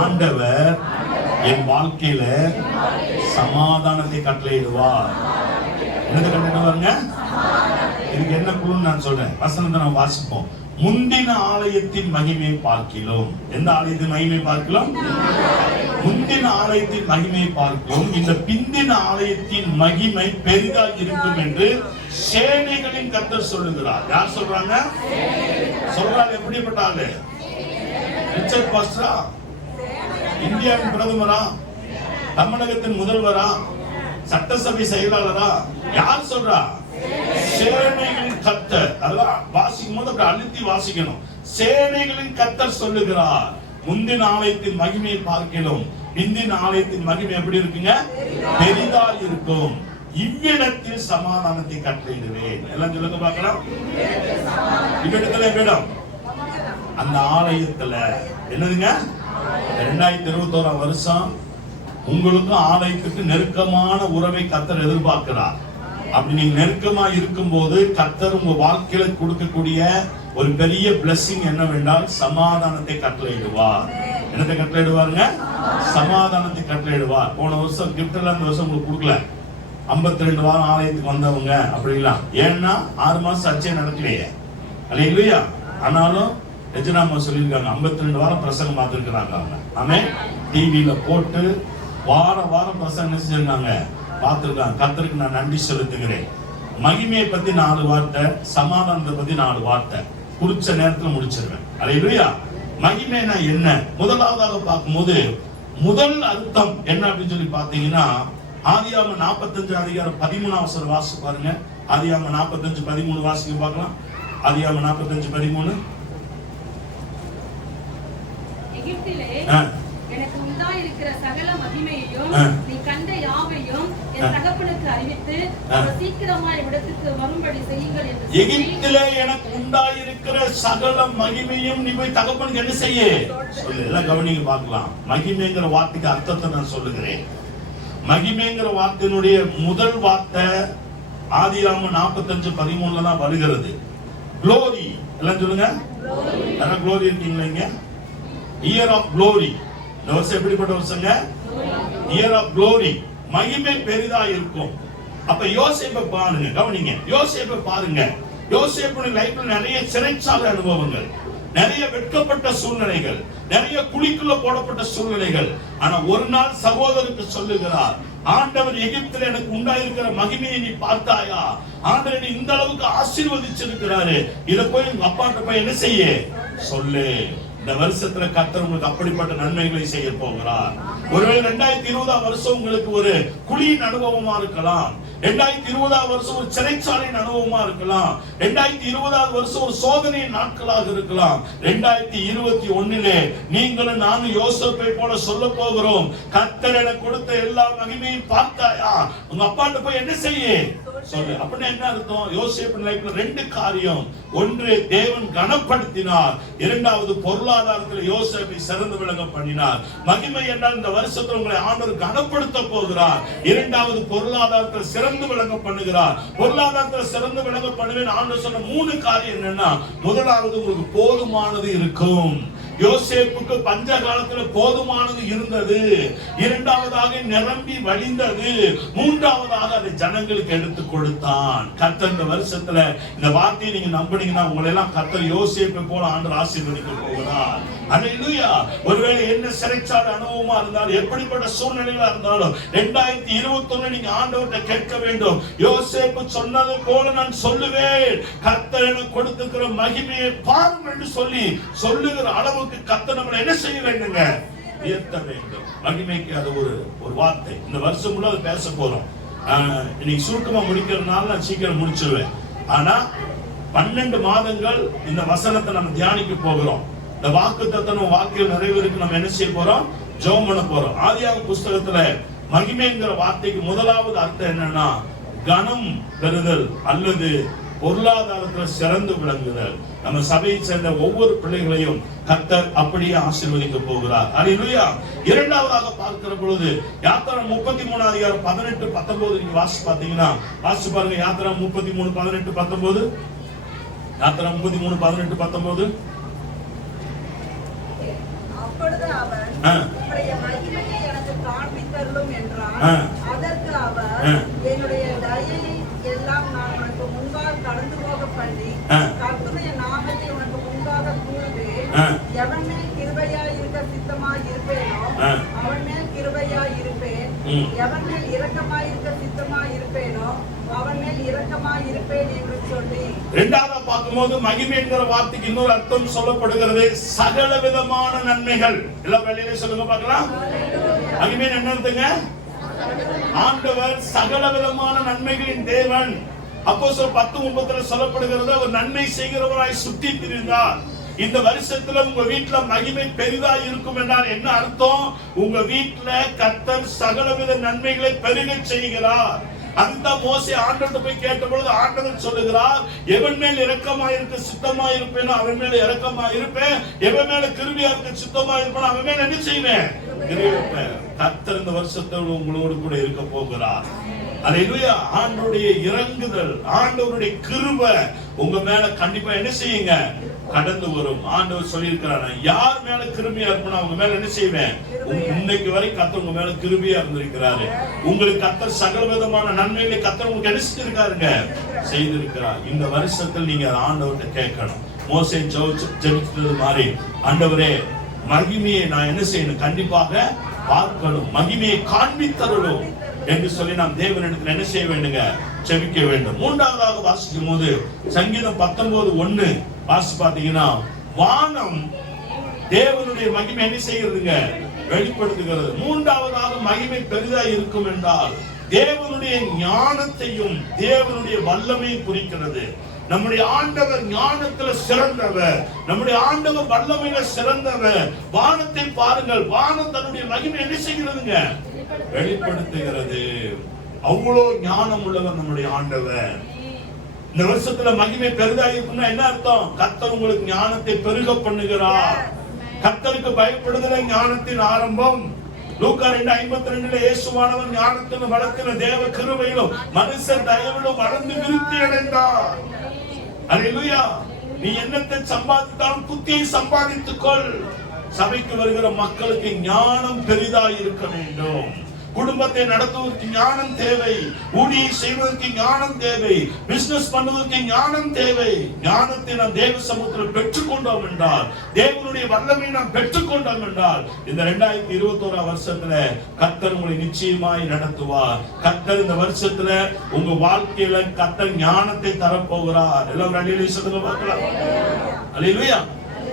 ஆண்டவர் என் வாழ்க்கையில சமாதானத்தை கட்டளையிடுவார். என்னது கட்டளையிடுவாருங்க? இதுக்கு என்ன குழுன்னு நான் சொல்றேன். வசனத்தை நான் வாசிப்போம். முந்தின ஆலயத்தின் மகிமையை பார்க்கிறோம். எந்த ஆலயத்தின் மகிமை பார்க்கிறோம்? முந்தின ஆலயத்தின் மகிமையை பார்க்கிறோம். இந்த பிந்தின ஆலயத்தின் மகிமை பெரிதாக இருக்கும் என்று சேனைகளின் கர்த்தர் சொல்லுகிறார். யார் சொல்றாங்க? சொல்றாங்க. எப்படிப்பட்ட ஆளு? ரிச்சர்ட் பாஸ்டரா? இந்தியாவின் பிரதமரா? தமிழகத்தின் முதல்வரா? சட்டசபை செயலாளரா? யார் சொல்றா? சேனைகளின் கர்த்தர். அதெல்லாம் வாசிக்கும் போது அப்படி அழுத்தி வாசிக்கணும். சேனைகளின் கர்த்தர் சொல்லுகிறார். முந்தின ஆலயத்தின் மகிமையை பார்க்கிறோம். பிந்தின ஆலயத்தின் மகிமை எப்படி இருக்குங்க? பெரிதா இருக்கும். இவ்விடத்தில் சமாதானத்தை கட்டளையிடுவேன். எல்லாம் சொல்லுங்க பார்க்கலாம். இவ்விடத்துல இவ்விடம் அந்த ஆலயத்துல என்னதுங்க? 2021 வருஷம் உங்களுக்கும் ஆலயத்துக்கு நெருக்கமான உறவை கர்த்தர் எதிர்பார்க்கிறார். அப்படி நீங்க நெருக்கமா இருக்கும் போது கர்த்தர் உங்க வாழ்க்கையில கொடுக்கக்கூடிய ஒரு பெரிய பிளஸிங் என்னவென்றால் சமாதானத்தை கட்டளையிடுவார். என்னத்தை கட்டளையிடுவாருங்க? சமாதானத்தை கட்டளையிடுவார். போன வருஷம் கிஃப்ட் எல்லாம் இந்த வருஷம் உங்களுக்கு கொடுக்கல. 52 வாரம் ஆலயத்துக்கு வந்தவங்க அப்படிங்களா? ஏன்னா 6 மாசம் அச்சே நடக்கலையே. அல்லேலூயா. ஆனாலும் எஜனாமா சொல்லியிருக்காங்க 52 வாரம் பிரசங்கம் பார்த்துருக்கிறாங்க அவங்க. ஆமே. டிவியில போட்டு வாரம் பிரசங்கம் செஞ்சிருக்காங்க, பார்த்துருக்காங்க. கர்த்தருக்கு நான் நன்றி செலுத்துகிறேன். மகிமையை பத்தி 4 வார்த்தை, சமாதானத்தை பத்தி 4 வார்த்தை குறிச்ச நேரத்துல முடிச்சிருவேன். அல்லேலூயா. மகிமைனா என்ன? முதலாவதாக பார்க்கும்போது முதல் அர்த்தம் என்ன அப்படின்னு சொல்லி பார்த்தீங்கன்னா, ஆதியாகமம் 45 அதிகாரம் 13ஆம் வசனம் வாசி பாருங்க. ஆதியாகமம் 45:13 வாசிக்க பார்க்கலாம். ஆதியாகமம் 45:13. எனக்கு உண்டாயிருக்கிற சகல மகிமையையும் நீ கண்ட யாவையும் என் தகப்பனுக்கு அறிவித்து அவர் சீக்கிரமாய் இடத்துக்கு வரும்படி செய்யுங்கள் என்று சொல்லி, எகிப்திலே எனக்கு உண்டாயிருக்கிற சகல மகிமையும் நீ போய் தகப்பனுக்கு என்ன செய்ய சொல்லு. எல்லாம் கவனிங்க பார்க்கலாம். மகிமைங்கிற வார்த்தைக்கு அர்த்தத்தை நான் சொல்லுகிறேன். மகிமைங்கிற வார்த்தையினுடைய முதல் வார்த்தை ஆதியாகமம் 45:13 தான் வருகிறது. க்ளோரி. எல்லாம் சொல்லுங்க. யாரா க்ளோரி இருக்கீங்களா இங்க? Year of glory. இந்த வருஷம் எப்படிப்பட்ட வருஷங்க? Year of glory. மகிமை பெரிதா இருக்கும். அப்ப யோசேப்பை பாருங்க, கவனிங்க. யோசேப்பை பாருங்க. யோசேப்புடைய லைஃப்ல நிறைய சிறைச்சாலை அனுபவங்கள், நிறைய வெட்கப்பட்ட சூழ்நிலைகள், நிறைய குழிக்குள்ள போடப்பட்ட சூழ்நிலைகள். ஆனா ஒரு நாள் சகோதரருக்கு சொல்லுகிறார், ஆண்டவர் எகிப்தில் எனக்கு உண்டாயிருக்கிற மகிமையை நீ பார்த்தாயா? ஆண்டவர் இந்த அளவுக்கு ஆசீர்வதிச்சிருக்கிறாரு. இத போய் உங்க அப்பாட்ட போய் என்ன செய்ய சொல்லு. இந்த வருஷத்துல கர்த்தர் உங்களுக்கு அப்படிப்பட்ட நன்மைகளை செய்ய போகிறார். ஒருவேளை 2020 வருஷம் உங்களுக்கு ஒரு குழியின் அனுபவமா இருக்கலாம். 2020 வருஷம் ஒரு சிறைச்சாலையின் அனுபவமா இருக்கலாம். 2020 வருஷம் ஒரு சோதனையின் நாட்களாக இருக்கலாம். 2021 நீங்களும் நானும் யோசேப்பை போல சொல்ல போகிறோம், கர்த்தர் எனக்கு கொடுத்த எல்லா மகிமையும் பார்த்தாயா? உங்க அப்பாட்ட போய் என்ன செய்ய சொல்லு. அப்படின்னா என்ன அர்த்தம்? யோசேப்பு லைஃப்ல 2 காரியம். ஒன்று, தேவன் கனப்படுத்தினார். இரண்டாவது, பொருளாதாரத்தில் யோசேப்பை சிறந்து விளங்க பண்ணினார். மகிமை என்றால் இந்த வருஷத்துல உங்களை ஆண்டவர் கனப்படுத்த போகிறார். இரண்டாவது, பொருளாதாரத்தில் சிறந்து விளங்க பண்ணுகிறார். பொருளாதாரத்தில் சிறந்து விளங்க பண்ணுவேன் ஆண்டவர் சொன்ன 3 காரியம் என்னன்னா, முதலாவது, உங்களுக்கு போதுமானது இருக்கும். யோசேப்புக்கு பஞ்ச காலத்துல போதுமானது இருந்தது. இரண்டாவதாக நிரம்பி வழிந்தது. மூன்றாவதாக அதை ஜனங்களுக்கு எடுத்து கொடுத்தான். கர்த்தர் இந்த வருஷத்துல இந்த வார்த்தையை நீங்க நம்பினீங்கன்னா உங்களை எல்லாம் கர்த்தர் யோசேப்பை போல ஆண்டவர் ஆசீர்வதிக்க போகிறார். அல்லேலூயா. ஒருவேளை என்ன சிறைச்சாலை அனுபவமா இருந்தாலும், எப்படிப்பட்ட சூழ்நிலைகளா இருந்தாலும் 2021 நீங்க ஆண்டவர்கிட்ட கேட்க வேண்டும். யோசேப்பு சொன்னது போல நான் சொல்லுவேன், கர்த்தர் எனக்கு கொடுத்திருக்கிற மகிமையை பாரும் என்று சொல்லி சொல்லுகிற அளவுக்கு கர்த்தர் நம்மளை என்ன செய்ய வேண்டுங்க? உயர்த்த வேண்டும். மகிமைக்கு அது ஒரு வார்த்தை. இந்த வருஷம் முழு அதை பேச போறோம். இன்னைக்கு சுருக்கமா முடிக்கிறதுனால நான் சீக்கிரம் முடிச்சிருவேன். ஆனா 12 மாதங்கள் இந்த வசனத்தை நம்ம தியானிக்க போகிறோம். இந்த வாக்குத்தத்தம் வாக்கியம் நிறைவேறுக்கு நம்ம என்ன செய்ய போறோம்? ஜெபம் பண்ண போறோம். ஆதியாகம புஸ்தகத்துல மகிமைங்கிற வார்த்தைக்கு முதலாவது அர்த்தம் என்னன்னா, கனம் பெறுதல் அல்லது பொருளாதாரத்துல சிறந்து விளங்குதல். நம்ம சபையை சேர்ந்த ஒவ்வொரு பிள்ளைகளையும் கர்த்தர் அப்படியே ஆசீர்வதிக்க போகிறார். அல்லேலூயா. இரண்டாவதாக பார்க்கிற பொழுது யாத்திராகமம் 33 அதிகாரம் 18-19 நீங்க வாசிச்சு பாத்தீங்கன்னா, வாசிச்சு பாருங்க. யாத்திராகமம் 33:18-19. யாத்திராகமம் 33:18-19. அப்பொழுது அவன், உம்முடைய மகிமையை எனக்கு காண்பித்தருளும் என்றான். அதற்கு அவர், என்னுடைய தயையை எல்லாம் நான் உனக்கு முன்பாக கடந்து போக பண்ணி கர்த்தருடைய நாமத்தை உனக்கு முன்பாக கூறுவேன். எவன் மேல் கிருபையாய் இருக்க சித்தமாய் இருப்பேனோ அவன் மேல் கிருபையாய் இருப்பேன். எவன் மேல் இரக்கமாய் இருக்க சித்தமாய் இருப்பேனோ அவன் மேல் இரக்கமாய் இருப்பேன் என்று சொல்லி. இரண்டாவதா பார்க்கும்போது மகிமை என்கிற வார்த்தைக்கு இன்னொரு அர்த்தம் சொல்லப்படுகிறது, சகல விதமான நன்மைகள். எல்லாம் வெளியிலே சொல்லுங்க பார்க்கலாம். மகிமை என்ன அர்த்தங்க? ஆண்டவர் சகல விதமான நன்மைகளின் தேவன். அப்போஸ்தலர் 10:30 சொல்லப்படுகிறது, அவர் நன்மை செய்கிறவராய் சுற்றி திரிந்தார். இந்த வருஷத்துல உங்க வீட்டுல மகிமை பெரிதா இருக்கும் என்றால் என்ன அர்த்தம்? உங்க வீட்டுல கர்த்தர் சகலவித நன்மைகளை பெருக செய்கிறார். அந்த மோசே ஆண்டவர்கிட்ட போய் கேட்ட பொழுது ஆண்டவர் சொல்லுகிறார், எவன் மேல் இரக்கமாயிருக்க சித்தமாயிருப்பேனோ அவன் மேல இரக்கமாயிருப்பேன். எவன் மேல கிருபையா இருக்க சித்தமாயிருப்பேனோ அவன் மேல என்ன செய்வேன்? கிருபையிருப்பேன். கர்த்தர் இந்த வருஷத்தோடு உங்களோடு கூட இருக்க போகிறார். அல்லேலூயா. ஆண்டவருடைய இறங்குதல், ஆண்டவருடைய கிருபை உங்க மேல கண்டிப்பா என்ன செய்யுங்க? கடந்து வரும். ஆண்டவர் சொல்லியிருக்கிறார், யார் மேல கிருபையா இருக்கணும் அவங்க மேல என்ன செய்வேன்? இன்னைக்கு வரை கர்த்தர் உங்க மேல கிருபையா இருந்திருக்கிறாரு. உங்களுக்கு கர்த்தர் சகல விதமான நன்மைகளை கர்த்தர் உங்களுக்கு என்ன செஞ்சிருக்காருங்க? செய்திருக்கிறார். இந்த வருஷத்தில் நீங்க ஆண்டவர்கிட்ட கேட்கணும். மோசே ஜெபிச்சது மாதிரி, ஆண்டவரே மகிமையை நான் என்ன செய்யணும்? கண்டிப்பாக பார்க்கணும், மகிமையை காண்பித்தருளும் என்று சொல்லி நாம் தேவனிடத்தில் என்ன செய்ய வேண்டுங்க? ஜெபிக்க வேண்டும். மூன்றாவதாக வாசிக்கும் போது சங்கீதம் 19:1 வாசி பாத்தீங்கன்னா, வானம் தேவனுடைய மகிமை என்ன செய்கிறதுங்க? வெளிப்படுத்துகிறது. மூன்றாவதாக மகிமை பெரிதா இருக்கும் என்றால் தேவனுடைய ஞானத்தையும் தேவனுடைய வல்லமையும் குறிக்கிறது. நம்முடைய ஆண்டவர் ஞானத்துல சிறந்தவர், நம்முடைய ஆண்டவர் வல்லமையில சிறந்தவர். வானத்தை பாருங்கள், வானம் தன்னுடைய மகிமை என்ன செய்கிறதுங்க? வெளிப்படுத்துகிறது. அவ்வளோ ஞானம் உள்ளவர் நம்முடைய ஆண்டவர். இந்த வருஷத்துல மகிமை பெரிதாயிருக்குன்னா என்ன அர்த்தம்? கர்த்தர் உங்களுக்கு ஞானத்தை பெருக பண்ணுகிறார். கர்த்தருக்கு பயப்படுதலே ஞானத்தின் ஆரம்பம். லூக்கா 2:52 இயேசுவானவர் ஞானத்திலும் வளத்திலும் தேவ கிருபையிலும் மனுஷர் தயவிலும் வளர்ந்து விருத்தி அடைந்தார். அல்லேலூயா. நீ என்னத்தை சம்பாதித்தாலும் புத்தியை சம்பாதித்துக்கொள். சபைக்கு வருகிற மக்களுக்கு ஞானம் பெரிதாய் இருக்க வேண்டும். குடும்பத்தை நடத்துவதற்கு ஞானம் தேவை. ஊழியம் செய்வதற்கு ஞானம் தேவை. பிசினஸ் பண்ணுவதற்கு ஞானம் தேவை. ஞானத்தை நாம் தேவ சமூகத்தில் பெற்றுக்கொண்டோம் என்றால், தேவனுடைய வல்லமை நாம் பெற்றுக்கொண்டோம் என்றால், இந்த 2021 வருஷத்துல கர்த்தர் உங்களை நிச்சயமாய் நடத்துவார். கர்த்தர் இந்த வருஷத்துல உங்க வாழ்க்கையில கர்த்தர் ஞானத்தை தரப்போகிறார். எல்லாரும் அல்லேலூயா சொல்லுங்க பார்க்கலாம். அல்லேலூயா.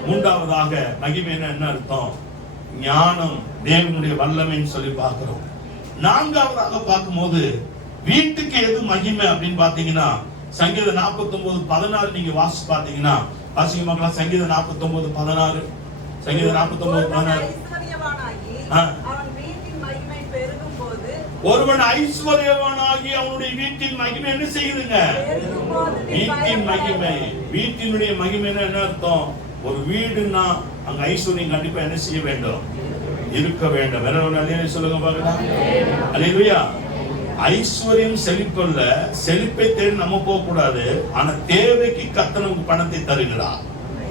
மூன்றாவதாக மகிமை என்ன அர்த்தம்? ஞானம் தேவனுடைய வல்லமைன்னு சொல்லி பார்க்கிறோம். நான்காவதாக பார்க்கும்போது வீட்டுக்கு எது மகிமை அப்படின்னு பாத்தீங்கன்னா, சங்கீதம் 49:16 நீங்க வாசி பாத்தீங்கன்னா, வாசிக்க பார்க்கலாம். சங்கீதம் 49:16. சங்கீதம் 49:16. ஒருவன் ஐஸ்வர்யவானாகி அவனுடைய வீட்டின் மகிமை என்ன செய்யுதுங்க? வீட்டின் மகிமை. வீட்டினுடைய மகிமை என்ன அர்த்தம்? ஒரு வீடுன்னா அங்க ஐஸ்வர்யம் கண்டிப்பா என்ன செய்ய வேண்டும்? இருக்க வேண்டும். அல்லேலூயா சொல்லுங்க பார்க்கலாம். அல்லேலூயா. ஐஸ்வர்யம் செழிப்பல்ல, செழிப்பை தேடி நம்ம போக கூடாது. ஆனா தேவைக்கு கர்த்தர் நமக்கு பணத்தை தருகிறார்.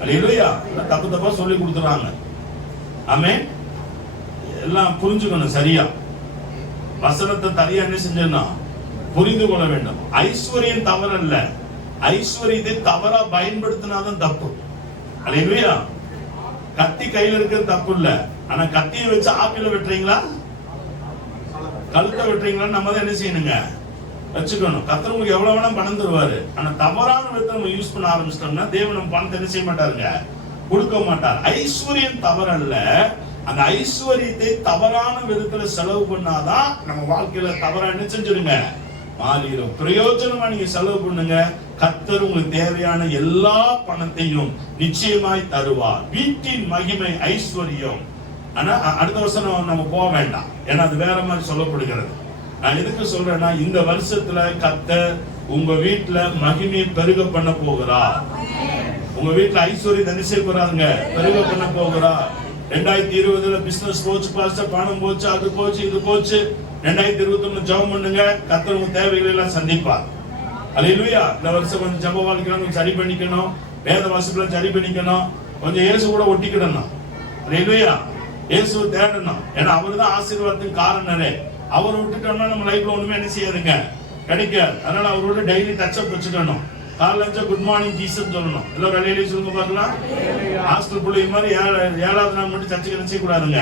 அல்லேலூயா. தப்பு தப்பா சொல்லி கொடுத்துறாங்க. ஆமென். எல்லாம் புரிஞ்சுக்கணும் சரியா. வசனத்தை சரியா என்ன செஞ்சா புரிந்து கொள்ள வேண்டும். ஐஸ்வர்யம் தவறல்ல, ஐஸ்வர்யத்தை தவறா பயன்படுத்தினாதான் தப்பு. அல்லேலூயா. கத்தி கையில இருக்கிறது தப்பு இல்ல. ஆனா கத்தியை வச்சு ஆப்பிள வெட்டுறீங்களா, கழுத்தை வெட்டுறீங்களா, நம்ம தான் என்ன செய்யணுங்க? வச்சுக்கணும். கர்த்தர் உங்களுக்கு எவ்வளவு வேணா பணம் தருவாரு. ஆனா தவறான விதத்தை நம்ம யூஸ் பண்ண ஆரம்பிச்சிட்டோம்னா தேவன் நம்ம பணத்தை என்ன செய்ய மாட்டாருங்க? கொடுக்க மாட்டார். ஐஸ்வர்யம் தவறல்ல, அந்த ஐஸ்வர்யத்தை தவறான விதத்துல செலவு பண்ணாதான் நம்ம வாழ்க்கையில தவறா என்ன செஞ்சிருங்க? மாறிடும். பிரயோஜனமா நீங்க செலவு பண்ணுங்க. கர்த்தர் உங்களுக்கு தேவையான எல்லா பணத்தையும் நிச்சயமாய் தருவார். வீட்டின் மகிமை ஐஸ்வர்யம். ஆனா அடுத்த வருஷம் நம்ம போக வேண்டாம், ஏன்னா அது வேற மாதிரி சொல்லப்படுகிறது. நான் எதுக்கு சொல்றேன்னா, இந்த வருஷத்துல கர்த்தர் உங்க வீட்டுல மகிமையை பெருக பண்ண போகிறார். உங்க வீட்டுல ஐஸ்வர்யம் என்ன செய்ய போறாங்க? பெருக பண்ண போகிறார். 2020 பிசினஸ் போச்சு, பாஸ்டர் பணம் போச்சு, அது போச்சு, இது போச்சு. 2021 ஜெபம் பண்ணுங்க, கர்த்தர் உங்க தேவைகளை எல்லாம் சந்திப்பார். அல்லேலூயா. இந்த வருஷம் கொஞ்சம் ஜெப வாழ்க்கையில சரி பண்ணிக்கணும், வேத வாசிப்புல சரி பண்ணிக்கணும், கொஞ்சம் இயேசு கூட ஒட்டிக்கிடணும். அல்லேலூயா. இயேசுவை தேடணும். ஏன்னா அவர்தான் ஆசீர்வாதத்துக்கு காரணரே. அவரை விட்டுட்டோம்னா நம்ம லைஃப்ல ஒண்ணுமே என்ன செய்யாதுங்க? கிடைக்காது. அதனால அவரோட டெய்லி டச்சப் வச்சுக்கணும். காலைல குட் மார்னிங் ஜீசஸ் சொல்லணும். எல்லாம் வேலையிலேயே சொல்லுங்க பார்க்கலாம். ஹாஸ்டல் பிள்ளை மாதிரி 7வது நாள் மட்டும் சர்ச்சைக்கு நினைச்ச கூடாதுங்க,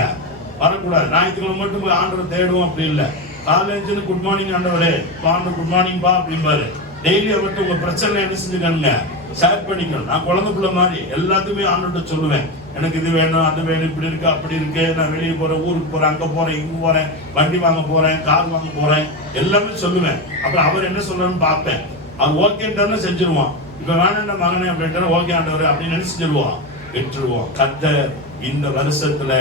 வரக்கூடாது. ஞாயிற்றுக்கிழமை மட்டும் போய் ஆண்டவரை தேடுவோம் அப்படி இல்லை. காலைல குட் மார்னிங் ஆண்டவரே, ஆண்டவர் குட் மார்னிங் பா அப்படிம்பாரு. டெய்லி அவர்கிட்ட உங்க பிரச்சனை என்ன செஞ்சுக்கணுங்க? ஷேர் பண்ணிக்கணும். நான் குழந்தை பிள்ளை மாதிரி எல்லாத்தையுமே ஆண்டவர்கிட்ட சொல்லுவேன். எனக்கு இது வேணும், அது வேணும், இப்படி இருக்கு, அப்படி இருக்கு, நான் வெளியே போறேன், ஊருக்கு போறேன், அங்க போறேன், இங்க போறேன், வண்டி வாங்க போறேன், கார் வாங்க போறேன், எல்லாமே சொல்லுவேன். அப்புறம் அவர் என்ன சொல்றாருன்னு பார்ப்பேன். அவர் ஓகேன்றாலும் செஞ்சிருவான். இப்ப வேணாம் மகனே அப்படின்ட்டு ஓகே ஆண்டவர் அப்படின்னு நினைச்சு செஞ்சிருவான், விட்டுருவோம். கர்த்தர் இந்த வருஷத்துல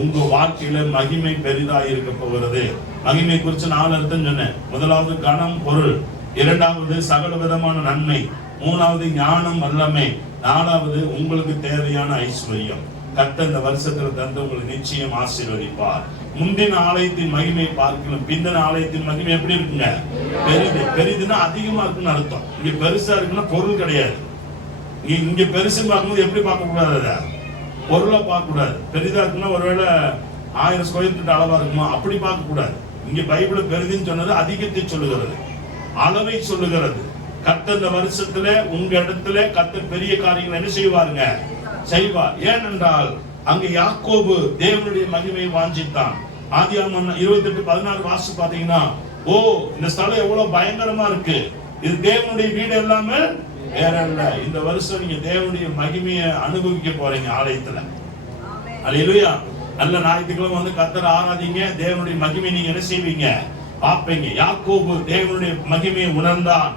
உங்க வாழ்க்கையில மகிமை பெரிதா இருக்க போகிறது. மகிமை குறித்து 4 அர்த்தம் சொன்னேன். முதலாவது கனம், பொருள். 2வது சகல விதமான நன்மை. 3வது ஞானம், வல்லமை. 4வது உங்களுக்கு தேவையான ஐஸ்வர்யம். கர்த்தர் இந்த வருஷத்துல தந்து உங்களுக்கு நிச்சயம் ஆசீர்வதிப்பார். முந்தின ஆலயத்தின் மகிமை பார்க்கலாம், பிந்தின ஆலயத்தின் மகிமை எப்படி இருக்குங்க? பெரிது. பெரிதுன்னா அதிகமா இருக்குன்னு அர்த்தம். இங்க பெருசா இருக்குன்னா பொருள் கிடையாது. இங்க பெருசு பார்க்கும்போது எப்படி பார்க்க கூடாது? பொருளை பார்க்க கூடாது. பெரிதா இருக்குன்னா ஒருவேளை 1000 ஸ்கொயர் ஃபீட் அளவா இருக்குமா, அப்படி பார்க்க கூடாது. இங்க பைபிள் பெரிதுன்னு சொன்னது அதிகத்தை சொல்லுகிறது, அளவை சொல்லுகிறது. கர்த்தர் இந்த வருஷத்துல உங்க இடத்துல கர்த்தர் பெரிய காரியங்கள் என்ன செய்வாருங்க? செய்வார். ஏனென்றால் அங்க யாக்கோபு தேவனுடைய மகிமையை வாஞ்சித்தான். ஆதியாகமம் 28:16 வாசி பாத்தீங்கன்னா, ஓ இந்த ஸ்தலம் எவ்வளவு பயங்கரமா இருக்கு, இது தேவனுடைய வீடு எல்லாமே வேற இல்ல. இந்த வருஷம் நீங்க தேவனுடைய மகிமையை அனுபவிக்க போறீங்க ஆலயத்துல. அல்லேலூயா. நல்ல ஞாயிற்றுக்கிழமை வந்து கர்த்தரை ஆராதிங்க, தேவனுடைய மகிமையை நீங்க என்ன செய்வீங்க? பார்ப்பீங்க. யாக்கோபு தேவனுடைய மகிமையை உணர்ந்தான்.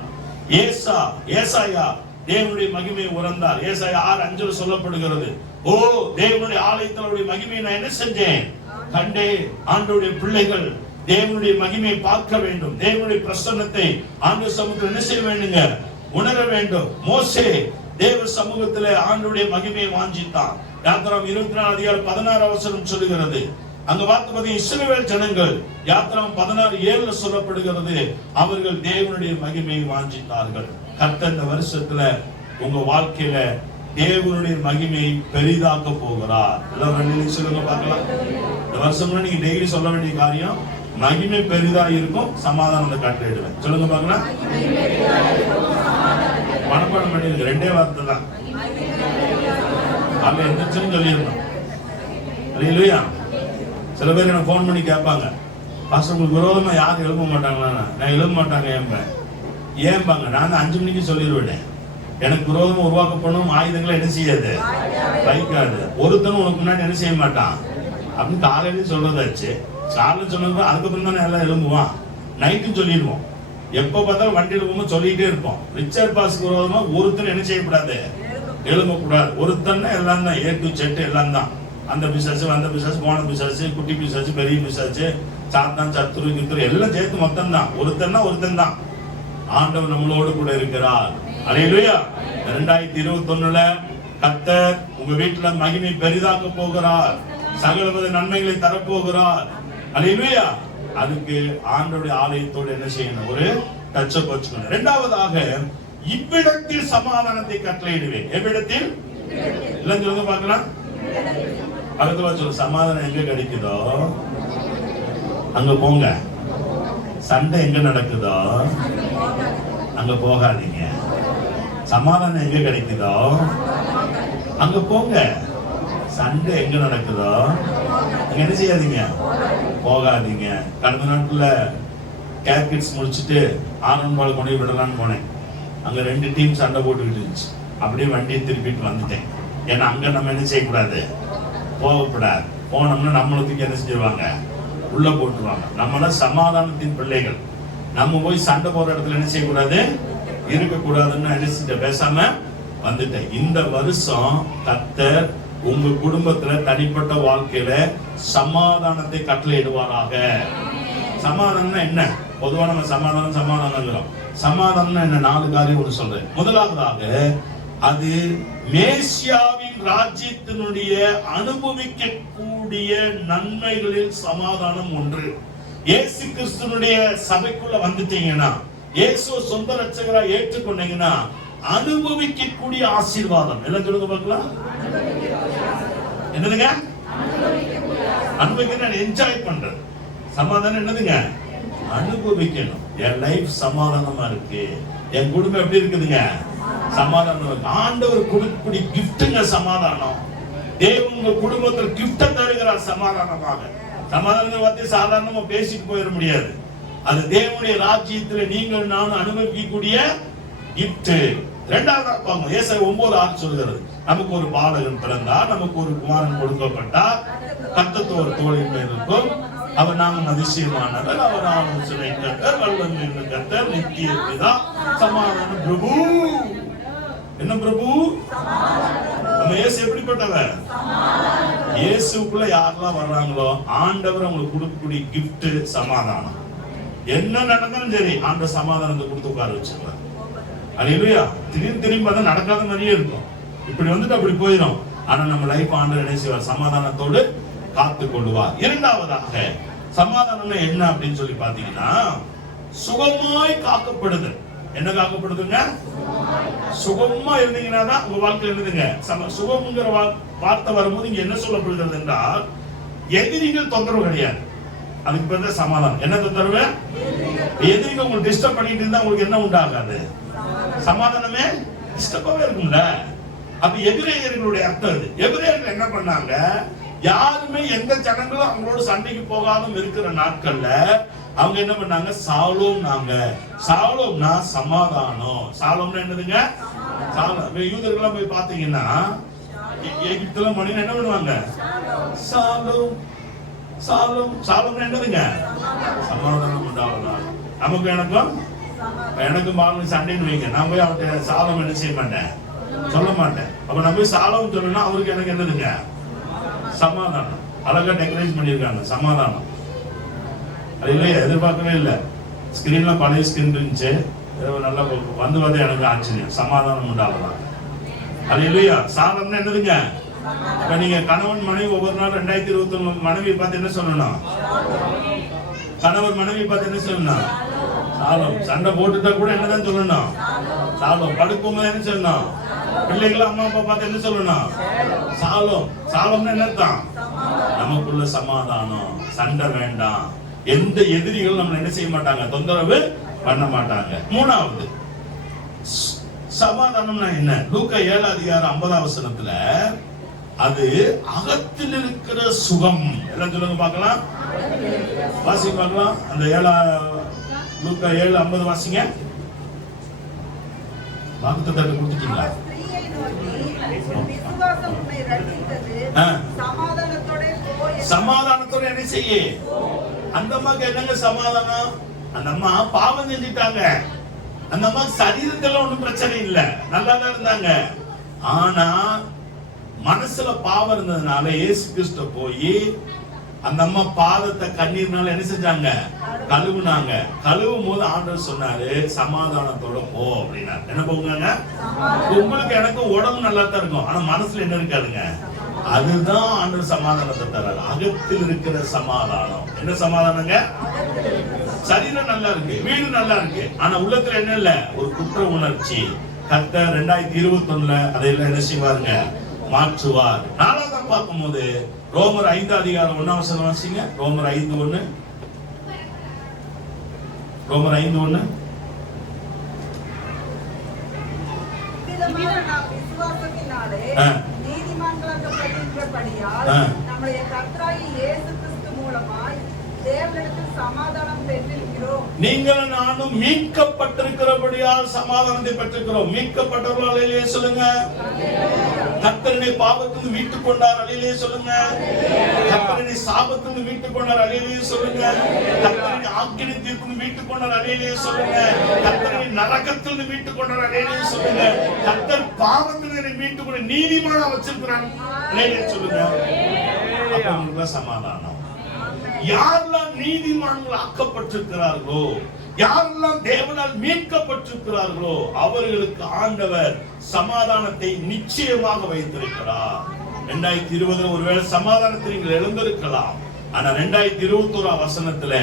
ஏசாயா தேவனுடைய மகிமையை உணர்ந்தார். ஏசாயா 6:5 சொல்லப்படுகிறது, ஓ தேவனுடைய ஆலயத்தினுடைய மகிமையை நான் என்ன செஞ்சேன், கண்டேன். ஆண்டவருடைய பிள்ளைகள் தேவனுடைய மகிமையை பார்க்க வேண்டும். தேவனுடைய பிரசன்னத்தை ஆண்டவர் சமூகத்தில் என்ன செய்ய வேண்டுங்க, உணர வேண்டும். மோசே தேவ சமூகத்திலே ஆண்டவருடைய மகிமையை வாஞ்சித்தான். யாத்திராம் 24:16 சொல்லுகிறது. அங்க பார்த்து இஸ்ரவேல் ஜனங்கள் யாத்திராம் 16:7 சொல்லப்படுகிறது, அவர்கள் தேவனுடைய மகிமையை வாஞ்சித்தார்கள். கர்த்தர் இந்த வருஷத்துல உங்க வாழ்க்கையில தேவனுடைய மகிமையை பெரிதாக்க போகிறார். எல்லாம் சொல்லுங்க பார்க்கலாம். இந்த வருஷம்ல நீங்க டெய்லி சொல்ல வேண்டிய காரியம், மகிமை பெரிதா இருக்கும், சமாதானத்தை கட்டளையிடுவேன். சொல்லுங்க பார்க்கலாம். மனப்பாடம் பண்ணிருக்கு, 2 வார்த்தை தான். அதுல எந்திரிச்சுன்னு சொல்லிடணும். இல்லையா? சில பேர் எனக்கு போன் பண்ணி கேட்பாங்க, பாஸ்டர் உங்களுக்கு விரோதமா யாரும் எழுப்ப மாட்டாங்களா? நான் எழுப்ப மாட்டாங்க. ஏன்பாங்க, நான் 5 மணிக்கு சொல்லிடுவேன். எனக்கு விரோதமா உருவாக்கப்படும் ஆயுதங்களை என்ன செய்யாது, வைக்காது. ஒருத்தனும் உனக்கு முன்னாடி என்ன செய்ய மாட்டான் அப்படின்னு காலையில சொல்றதாச்சு. காலையில் சொன்னது அதுக்கப்புறம் தானே எல்லாம் எழும்புவான். நைட்டும் சொல்லிடுவோம். எப்ப பார்த்தாலும் வண்டியில் போகும்போது சொல்லிட்டே இருப்போம். ரிச்சர்ட் பாஸ்க்கு விரோதமா ஒருத்தன் என்ன செய்யக்கூடாது, எழும்பக்கூடாது. ஒருத்தன் எல்லாம் தான், ஏ டு செட் எல்லாம் தான். அந்த பிசாசு, அந்த பிசாசு, போன பிசாசு, குட்டி பிசாசு, பெரிய பிசாசு, சாத்தான், சத்துரு, கித்துரு எல்லாம் சேர்த்து மொத்தம் தான். ஒருத்தன் தான். ஆண்டவர் நம்மளோடு கூட இருக்கிறார். அல்லேலூயா. 2021 கர்த்தர் உங்க வீட்டுல மகிமை பெரிதாக்க போகிறார். சகலவித நன்மைகளை தரப்போகிறார். அல்லேலூயா. அதுக்கு ஆண்டவருடைய ஆலயத்தோடு என்ன செய்யணும், ஒரு டச்சப் வச்சுக்கணும். இரண்டாவதாக, இவ்விடத்தில் சமாதானத்தை கட்டளையிடுவேன். எவ்விடத்தில்? இல்லைன்னு சொல்லுங்க பார்க்கலாம். அடுத்த சொல்ல, சமாதானம் எங்க கிடைக்குதோ அங்க போங்க. சண்டை எங்க நடக்குதோ அங்க போகாதீங்க. சமாதானம் எங்க கிடைக்குதோ அங்க போங்க. சண்டை எங்க நடக்குதோ அங்க என்ன செய்யாதீங்க, போகாதீங்க. கடந்த நாட்கள்ல கேட்கிட்ஸ் முடிச்சுட்டு ஆனந்த்பால் கொண்டு விடலான்னு போனேன். அங்க 2 டீம் சண்டை போட்டுக்கிட்டு இருந்துச்சு. அப்படியே வண்டியை திருப்பிட்டு வந்துட்டேன். ஏன்னா அங்க நம்ம என்ன செய்யக்கூடாது, போகக்கூடாது. போனோம்னா நம்மளுக்கு என்ன செஞ்சிருவாங்க, உள்ள போட்டுருவாங்க. நம்மளாம் சமாதானத்தின் பிள்ளைகள். நம்ம போய் சண்டை போற இடத்துல என்ன செய்யக்கூடாது, இருக்கக்கூடாதுன்னு நினைச்சிட்டு பேசாம வந்துட்டேன். இந்த வருஷம் கர்த்தர் உங்க குடும்பத்துல தனிப்பட்ட வாழ்க்கையில சமாதானத்தை கட்டளையிடுவாராக. சமாதானம்னா என்ன? பொதுவா நம்ம சமாதானம். சமாதானம்னா என்ன? 4 காரியம் ஒன்று சொல்றேன். முதலாவதாக, அது மேசியாவின் ராஜ்யத்தினுடைய அனுபவிக்கக்கூடிய நன்மைகளில் சமாதானம் ஒன்று. இயேசு கிறிஸ்துனுடைய சபைக்குள்ள வந்துட்டீங்கன்னா, இயேசு சொந்த ரட்சகரா ஏற்றுக்கொண்டீங்கன்னா, அனுபவிக்கக்கூடிய ஆசீர்வாதம். எல்லாம் சொல்லுங்க பார்க்கலாம். என்னதுங்க? அனுபவிக்கணும், என்ஜாய் பண்றது. சமாதானம் என்னதுங்க? அனுபவிக்கணும். என் லைஃப் சமாதானமா இருக்கு, என் குடும்பம் எப்படி இருக்குதுங்க, சமாதானம். ஆண்டவர் கொடுக்கக்கூடிய கிஃப்ட்ங்க சமாதானம். தேவன் உங்க குடும்பத்தில் கிஃப்ட தருகிறார் சமாதானமாக. சமாதானத்தை பத்தி சாதாரணமா பேசிட்டு போயிட முடியாது. அது தேவனுடைய ராஜ்யத்தில் நீங்கள் நானும் அனுபவிக்கக்கூடிய கிஃப்ட். இரண்டாவது ஏசாயா 9:6 சொல்கிறது, நமக்கு ஒரு பாலகன் பிறந்தார், நமக்கு ஒரு குமாரன் கொடுக்கப்பட்டார், கர்த்தர் தோளின் மேல் இருக்கும், அவர் நாமம் அதிசயமானவர், அவர் ஆலோசனை கர்த்தர், வல்லமையுள்ள கர்த்தர், நித்திய பிதா, சமாதான பிரபு. என்ன பிரபு? நம்ம இயேசு எப்படிப்பட்டவர்? இயேசுக்குள்ள யாரெல்லாம் வர்றாங்களோ ஆண்டவர் அவங்களுக்கு கொடுக்கக்கூடிய கிஃப்ட் சமாதானம். என்ன நடந்தாலும் சரி, ஆண்டவர் சமாதானத்தை கொடுத்து உட்கார வச்சிருக்காரு. அல்லேலூயா. திரும்பி பார்த்தா நடக்காத மாதிரியே இருக்கும். இப்படி வந்துட்டு அப்படி போயிடும். ஆனா நம்ம லைஃப் ஆண்டவர் என்ன செய்வார், சமாதானத்தோடு காத்து கொள்வார். இரண்டாவதாக, சமாதானம் என்ன அப்படின்னு சொல்லி பாத்தீங்கன்னா, சுகமாய் காக்கப்படுது. என்ன காக்கப்படுதுங்க? சுகமா இருந்தீங்கன்னா தான் உங்க வாழ்க்கையில் இருந்துங்க. சுகம்ங்கிற வார்த்தை வரும்போது இங்க என்ன சொல்லப்படுகிறது என்றால், எதிரிகள் தொந்தரவு கிடையாது. அதுக்கு பேர் தான் சமாதானம். என்ன தொந்தரவு? எதிரிகள் உங்களுக்கு டிஸ்டர்ப் பண்ணிட்டு இருந்தா உங்களுக்கு என்ன உண்டாகாது, சமாதானமே டிஸ்டர்பாவே இருக்கும்ல. அப்ப எபிரேயர்களுடைய அர்த்தம் அது. எபிரேயர்கள் என்ன பண்ணாங்க, யாருமே எந்த ஜனங்களும் அவங்களோட சண்டைக்கு போகாம இருக்கிற நாட்கள்ல அவங்க என்ன பண்ணாங்க, சாலோம்னா சமாதானம். சாலோம்னா என்னதுங்க? யூதர்கள்லாம் போய் பாத்தீங்கன்னா எகிப்துல மணின்னு என்ன பண்ணுவாங்க, சாலோம்னா என்னதுங்க, சமாதானம் உண்டாவதா. நமக்கு எனக்கும் எனக்கு பாவனுக்கு சண்டைன்னு வைங்க, நான் போய் அவர்கிட்ட சாலம் என்ன செய்ய மாட்டேன், சொல்ல மாட்டேன். அப்ப நான் போய் சாலம் சொல்லணும்னா அவருக்கு எனக்கு என்னதுங்க, சமாதானம். அழகா டெக்கரேட் பண்ணியிருக்காங்க, சமாதானம். அது இல்லையா, எதிர்பார்க்கவே இல்லை. ஸ்கிரீன்ல பழைய ஸ்கிரீன் இருந்துச்சு, நல்லா வந்து எனக்கு ஆச்சரியம், சமாதானம் உண்டாகலாம். அது இல்லையா, சாலம்னா என்னதுங்க. இப்ப நீங்க கணவன் மனைவி ஒவ்வொரு நாள் 2021 மனைவி பார்த்து என்ன சொல்லணும், கணவர் மனைவி பார்த்து என்ன சொல்லணும், சாலம். சண்டை போட்டுட்டா கூட என்னதான் சொல்லணும், சாலம். படுக்கும் போது என்ன சொல்லணும், பிள்ளைகளை அம்மா அப்பா பார்த்து என்ன சொல்லணும், சாலம். சாலம்னா என்னத்தான், நமக்குள்ள சமாதானம், சண்டை வேண்டாம், எந்த எதிரிகளும் நம்ம என்ன செய்ய மாட்டாங்க, தொந்தரவு பண்ண மாட்டாங்க. மூணாவது சமாதானம்னா என்ன, லூக்கா 7:50 அது அகத்தில் இருக்கிற சுகம். எல்லாம் சொல்லுங்க பார்க்கலாம், வாசிங்க பார்க்கலாம். அந்த லூக்கா 7:50 வாசிங்க. வாக்குத்த தட்டு கொடுத்துட்டீங்களா? சமாதானத்தோட என்ன செய்ய, அந்த அம்மாக்கு என்னங்க சமாதானம், அந்த அம்மா பாவம் செஞ்சிட்டாங்க. அந்த அம்மா சரீரத்துல ஒண்ணும் பிரச்சனை இல்ல, நல்லா தான் இருந்தாங்க. ஆனா மனசுல பாவம் இருந்ததுனால இயேசு கிறிஸ்து போய் அந்த அம்மா பாதத்தை கண்ணீர்னால என்ன செஞ்சாங்க, கழுவுனாங்க. கழுவும் போது ஆண்டவர் சொன்னாரு, சமாதானத்தோட போ அப்படின்னாரு. என்ன போங்க, உங்களுக்கு எனக்கு உடம்பு நல்லா தான் இருக்கும், ஆனா மனசுல என்ன இருக்காதுங்க. அதுதான் ஆண்டவர் சமாதானத்தை தர்றாரு, அகத்தில் இருக்கிற சமாதானம். என்ன சமாதானங்க, சரீரம் நல்லா இருக்கு, வீடு நல்லா இருக்கு, ஆனா உள்ளத்துல என்ன இல்ல, ஒரு குற்ற உணர்ச்சி. கர்த்தர் 2021 அதையெல்லாம் என்ன செய்வாருங்க, மாற்றுவார். நாலாவது பார்க்கும்போது ரோமர் 5:1 வாசிங்க. ரோமர் 5:1. ரோமர் 5:1. நம்முடைய கர்த்தராகிய இயேசு கிறிஸ்து மூலமாய் தேவனிடத்தில் சமாதானம் பெற்றிருக்கிறோம். நீங்களும் நானும் மீட்கப்பட்டிருக்கிறபடியால் சமாதானத்தை பெற்றிருக்கிறோம். மீட்கப்பட்டவர்கள் அல்லேலூயா சொல்லுங்க. கர்த்தரை பாவத்திலிருந்து மீட்டுக் கொண்டார், அல்லேலூயா சொல்லுங்க. கர்த்தரை சாபத்திலிருந்து மீட்டுக் கொண்டார், அல்லேலூயா சொல்லுங்க. கர்த்தரை ஆக்கினை தீர்ப்பிலிருந்து மீட்டுக் கொண்டார், அல்லேலூயா சொல்லுங்க. கர்த்தரை நரகத்திலிருந்து மீட்டுக் கொண்டார், அல்லேலூயா சொல்லுங்க. கர்த்தர் பாவத்திலிருந்து மீட்டுக் கொண்டு நீதிமானா வச்சிருக்கிறார், அல்லேலூயா சொல்லுங்க. அப்ப உங்களுக்கு சமாதானம். யாரெல்லாம் நீதிமான்கள் ஆக்கப்பட்டிருக்கிறார்களோ, யாரெல்லாம் தேவனால் மீட்கப்பட்டிருக்கிறார்களோ அவர்களுக்கு ஆண்டவர் சமாதானத்தை நிச்சயமாக வைத்திருக்கிறார். 2020 ஒருவேளை சமாதானத்தை நீங்கள் இழந்திருக்கலாம், ஆனா 2021 வசனத்துல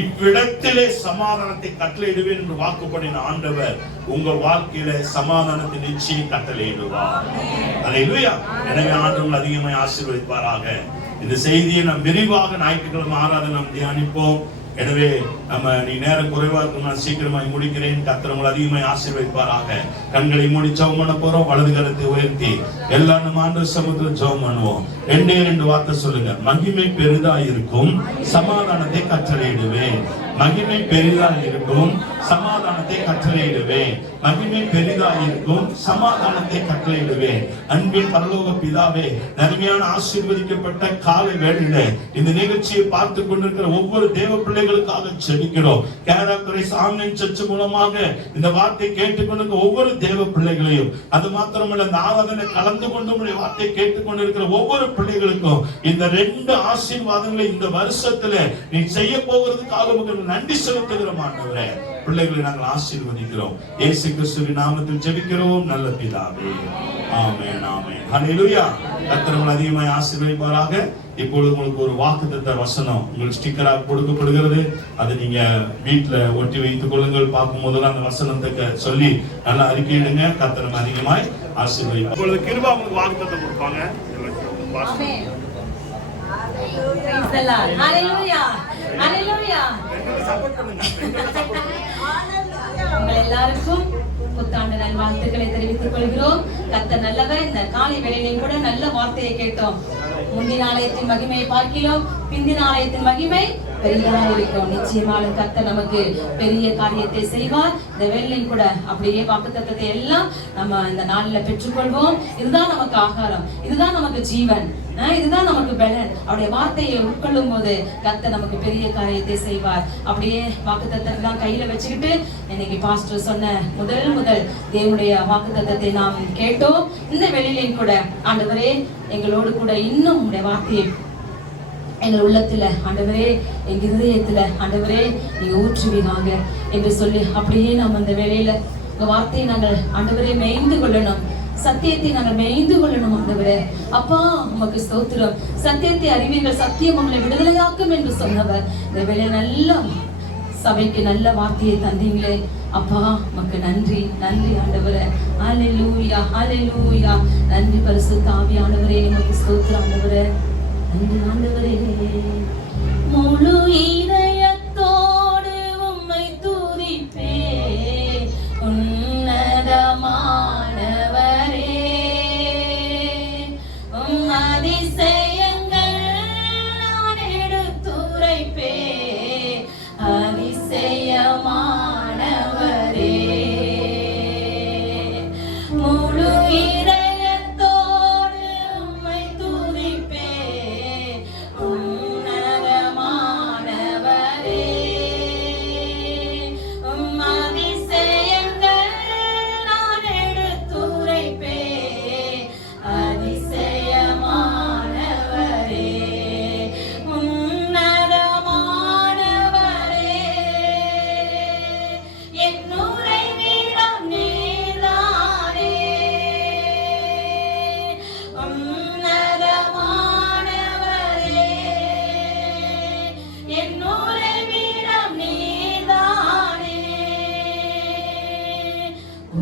இவ்விடத்திலே சமாதானத்தை கட்டளையிடுவேன் என்று வாக்குப்படின ஆண்டவர் உங்க வாழ்க்கையில சமாதானத்தை நிச்சயம் கட்டளையிடுவார். அல்லேலூயா. எனவே ஆண்டவர் அதிகமாக ஆசீர்வதிப்பாராக. இந்த செய்தியை நாம் விரிவாக ஞாயிற்றுக்கிழமை ஆராதனை நாம் தியானிப்போம். எனவே நீ நேரம் குறைவா இருக்கும், நான் சீக்கிரமாய் முடிக்கிறேன். கர்த்தர் உங்களை அதிகமாய் ஆசீர்வதிப்பாராக. கண்களை மூடி ஜெபம் பண்ண போறோம். வலது கரத்தை உயர்த்தி எல்லா நம்ம ஆண்டவர் சமூகத்தில் ஜெபம் பண்ணுவோம். 2 வார்த்தை சொல்லுங்க. மகிமை பெரிதா இருக்கும், சமாதானத்தை கட்டளையிடுவேன். மகிமை பெரிதா இருக்கும், சமாதானத்தை கட்டளையிடுவேன். மகிமை பெரிதா இருக்கும், சமாதானத்தை கட்டளையிடுவேன். அன்பின் பரலோக பிதாவே, நன்மையான ஆசீர்வதிக்கப்பட்ட காலை வேளையில இந்த நிகழ்ச்சியை பார்த்து கொண்டிருக்கிற ஒவ்வொரு தேவ பிள்ளைகளுக்காக ஜெபிக்கிறோம். கேரளத்துறை ஆன்லைன் சர்ச் மூலமாக இந்த வார்த்தை கேட்டுக்கொண்டிருக்கிற ஒவ்வொரு தேவ பிள்ளைகளையும், அது மாத்திரமல்ல இந்த ஆராதனை கலந்து கொண்டு வார்த்தை கேட்டுக்கொண்டிருக்கிற ஒவ்வொரு பிள்ளைகளுக்கும் இந்த 2 ஆசீர்வாதங்களை இந்த வருஷத்துல நீ செய்ய போகிறதுக்காக நன்றி செலுத்துகிறோம் ஆண்டவரே. பிள்ளைகளை நாங்கள் ஆசீர்வதிக்கிறோம். இயேசு கிறிஸ்துவின் நாமத்தில் ஜெபிக்கிறோம் நல்ல பிதாவே. ஆமென், ஆமென். ஹல்லேலூயா. கர்த்தர் உங்களை அதிகமாய் ஆசீர்வதிப்பாராக. இப்பொழுது உங்களுக்கு ஒரு வாக்குத்தத்த வசனம் உங்களுக்கு ஸ்டிக்கராக கொடுக்கப்படுகிறது. அதை நீங்க வீட்டுல ஒட்டி வைத்துக் கொள்ளுங்கள். பார்க்கும் போதெல்லாம் அந்த வசனத்தை சொல்லி நல்லா அறிக்கையிடுங்க. கர்த்தர் அதிகமாய் ஆசீர்வதிப்பார். இப்பொழுது கிருபா உங்களுக்கு வாக்குத்தத்தை கொடுப்பாங்க. உங்கள் எல்லாருக்கும் புத்தாண்டு நல்வாழ்த்துக்களை தெரிவித்துக் கொள்கிறோம். கர்த்தர் நல்லவர். இந்த காலை வேளையிலும் கூட நல்ல வார்த்தையை கேட்டோம். முந்தின ஆலயத்தின் மகிமையை பார்க்கிறோம், பிந்தின ஆலயத்தின் மகிமை பெரிதா இருக்கும். நிச்சயமாக கர்த்தர் நமக்கு பெரிய காரியத்தை செய்வார். இந்த வேளையும் கூட அப்படியே வாக்குத்தத்தத்தை எல்லாம் நம்ம இந்த நாளில பெற்றுக்கொள்வோம். இதுதான் நமக்கு ஆகாரம், இதுதான் நமக்கு ஜீவன், இதுதான் நமக்கு பலன். அவருடைய வார்த்தையை உட்கொள்ளும் போது கர்த்தர் நமக்கு பெரிய காரியத்தை செய்வார். அப்படியே வாக்குத்தத்தத்தை எல்லாம் கையில வச்சுக்கிட்டு இன்னைக்கு பாஸ்டர் சொன்ன முதல் தேவனுடைய வாக்குத்தத்தத்தை நாம் கேட்டோம். இந்த வேளையிலும் கூட ஆண்டவரே எங்களோடு கூட இன்னும் உடைய வார்த்தையை எங்கள் உள்ளத்துல ஆண்டவரே, எங்க இருதயத்துல ஆண்டவரே நீங்க ஊற்றுவீங்க என்று சொல்லி அப்படியே நாம் அந்த வேளையில உங்க வார்த்தையை நாங்கள் ஆண்டவரே மேய்ந்து கொள்ளணும், சத்தியத்தை நாங்கள் மேய்ந்து கொள்ளணும். ஆண்டவரே அப்பா உமக்கு ஸ்தோத்திரம். சத்தியத்தை அறிவீர்கள், சத்தியம் உங்களை விடுதலையாக்கும் என்று சொன்னவர் இந்த வேளை நல்ல சபைக்கு நல்ல வார்த்தையை தந்தீங்களே அப்பா, உமக்கு நன்றி நன்றி ஆண்டவரே. ஹல்லேலூயா ஹல்லேலூயா. நன்றி பரிசுத்த ஆவியானவரே, உமக்கு ஸ்தோத்திரம் ஆண்டவரே. நன்றி ஆண்டவரே. முழு இதயத்தோடு உம்மை துதிப்பே உன்னதமானவரே. உம் அதிசயங்கள் நான் எடுத்துரைப்பே அதிசயமானவரே. முழு இதயத்தோடு உம்மை துதிப்பே உன்னதமானவரே. உம் அதிசயங்கள் நான் எடுத்துரைப்பே அதிசயமானவரே. உன்னதமானவரே என் உறைவிடம் நீர்தானே. உன்னதமானவரே என் உறைவிடம் நீர்தானே.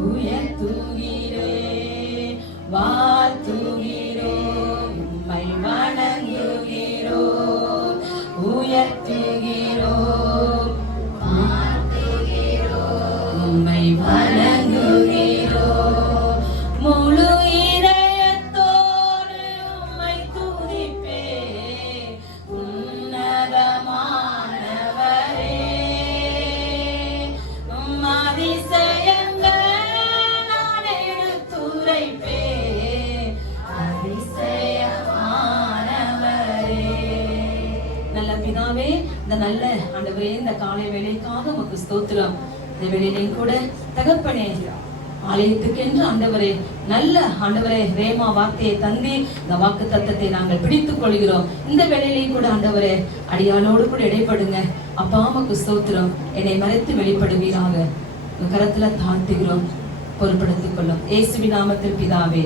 உயர்த்துகிறே வாழ்த்துகிறோம், உம்மை வணங்குகிறோம். உயர்த்துகிறோம் வாழ்த்துகிறோம், உம்மை வணங்குகிறோம். முழு இதயத்தோடு உம்மை துதிப்பே உன்னதமானவரே. உம் அதிசயங்கள் நான் எடுத்துரைப்பே அதிசயமானவரே. நல்ல பிதாவே, இந்த நல்ல ஆண்டவரே, இந்த காலை வேளைக்காக உமக்கு ஸ்தோத்திரம். இந்த வேளையிலும் கூட தகப்பனே, ஆலயத்துக்கென்று ஆண்டவரே நல்ல ஆண்டவரே ரேமா வார்த்தையை தந்தி இந்த வாக்கு தத்தத்தை நாங்கள் பிடித்துக் கொள்கிறோம். இந்த வேளையிலையும் கூட ஆண்டவரே அடியாளோடு கூட இடைப்படுங்க அப்பா, உமக்கு ஸ்தோத்திரம். என்னை மறைத்து வெளிப்படுவீராக உங்க கரத்துல தாழ்த்துகிறோம், பொறுப்படுத்திக் கொள்ளும் இயேசுவின் நாமத்தில் பிதாவே,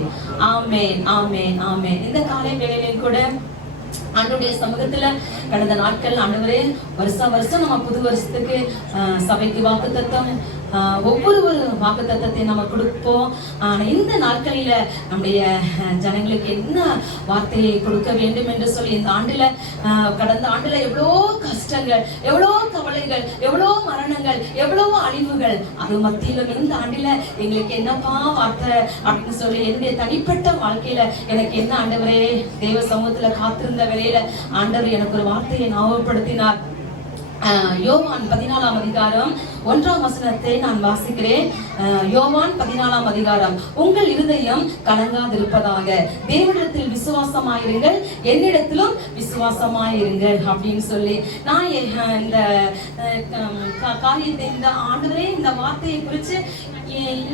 ஆமென் ஆமென் ஆமென். இந்த காலை வேளையிலும் கூட ஆண்டவருடைய சமூகத்துல கடந்த நாட்கள் ஆண்டவரே வருஷம் நம்ம புது வருஷத்துக்கு சபைக்கு வாக்குத்தத்தம் ஒவ்வொரு வாக்குத்தத்தத்தை நம்ம கொடுப்போம். இந்த நாட்களில நம்முடைய ஜனங்களுக்கு என்ன வார்த்தையை கொடுக்க வேண்டும் என்று சொல்லி இந்த ஆண்டுல கடந்த ஆண்டுல எவ்வளோ கஷ்டங்கள், எவ்வளோ கவலைகள், எவ்வளோ மரணங்கள், எவ்வளோ அழிவுகள், அது மத்தியிலும் இந்த ஆண்டுல எங்களுக்கு என்னப்பா வார்த்தை அப்படின்னு சொல்லி என்னுடைய தனிப்பட்ட வாழ்க்கையில எனக்கு என்ன ஆண்டவரே தேவ சமூகத்துல காத்திருந்த வேளையில ஆண்டவர் எனக்கு ஒரு வார்த்தையை ஞாபகப்படுத்தினார். யோவான் 14ஆம் அதிகாரம் 1ஆம் வசனத்தை நான் வாசிக்கிறேன். யோவான் 14ஆம் அதிகாரம், உங்கள் இருதயம் கலங்காதிருப்பதாக தேவனிடத்தில் விசுவாசமாயிருங்கள், என்னிடத்திலும் விசுவாசமாயிருங்கள் அப்படின்னு சொல்லி நான் இந்த காரியத்தை இந்த ஆண்டவரே இந்த வார்த்தையை குறித்து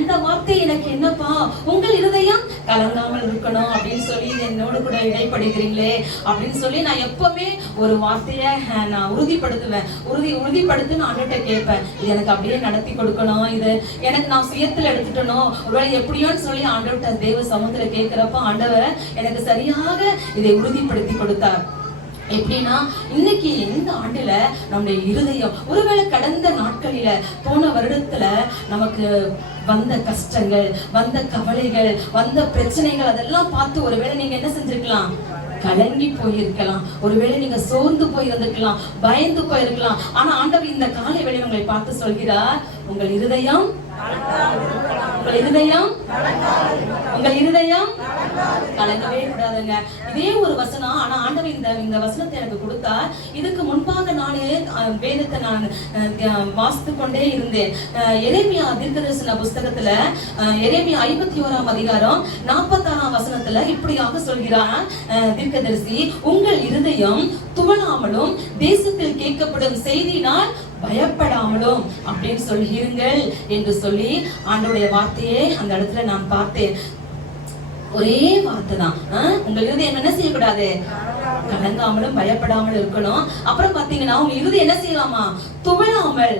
இந்த வார்த்தை எனக்கு என்னப்பா உங்கள் இருதயம் கலங்காமல் இருக்கணும் அப்படின்னு சொல்லி என்னோடு கூட இடைப்படுகிறீங்களே அப்படின்னு சொல்லி நான் எப்பவுமே ஒரு வார்த்தைய நான் உறுதிப்படுத்தி நான் ஆண்டவர்கிட்ட கேட்பேன். இது எனக்கு அப்படியே நடத்தி கொடுக்கணும், இது எனக்கு நான் சுயத்துல எடுத்துட்டணும் ஒருவேளை எப்படியோன்னு சொல்லி ஆண்டவர்கிட்ட தேவ சமூகத்துல கேட்கிறப்ப ஆண்டவர் எனக்கு சரியாக இதை உறுதிப்படுத்தி கொடுத்தார். எப்படின்னா இன்னைக்கு இந்த ஆண்டுல நம்முடைய இருதயம் ஒருவேளை கடந்த நாட்களில போன வருடத்துல நமக்கு வந்த கஷ்டங்கள், வந்த கவலைகள், வந்த பிரச்சனைகள் அதெல்லாம் பார்த்து ஒருவேளை நீங்க என்ன செஞ்சிருக்கலாம், கலங்கி போயிருக்கலாம், ஒருவேளை நீங்க சோர்ந்து போயிருக்கலாம், பயந்து போயிருக்கலாம். ஆனா ஆண்டவர் இந்த காலை வேளை உங்களை பார்த்து சொல்கிறார், உங்கள் இருதயம் உங்கள் இருதயம் கலங்கவே கூடாதுங்க. இதே ஒரு வசனம். ஆனா ஆண்டவர் இந்த வசனத்தை எனக்கு கொடுத்தா, இதுக்கு முன்பாக நானே வேதத்தை நான் வாசித்து கொண்டே இருந்தேன். எரேமியா தீர்க்கதரிசன புஸ்தகத்துல எரேமியா 51ஆம் அதிகாரம் 46ஆம் வசனத்துல இப்படியாக சொல்கிறார் தீர்க்கதரிசி, உங்கள் இருதயம் துவளாமலும் தேசத்தில் கேட்கப்படும் செய்தியினால் பயப்படாமலும் அப்படின்னு சொல்லிருங்கள் என்று சொல்லி ஆண்டவருடைய வார்த்தையே அந்த இடத்துல நான் பார்த்தேன். ஒரே வார்த்தை தான். உங்கள் இருதயம் என்ன செய்யக்கூடாது? கலங்காமலும் பயப்படாமல் இருக்கணும். அப்புறம் பாத்தீங்கன்னா உங்க இருதயம் என்ன செய்யலாமா? துவளாமல்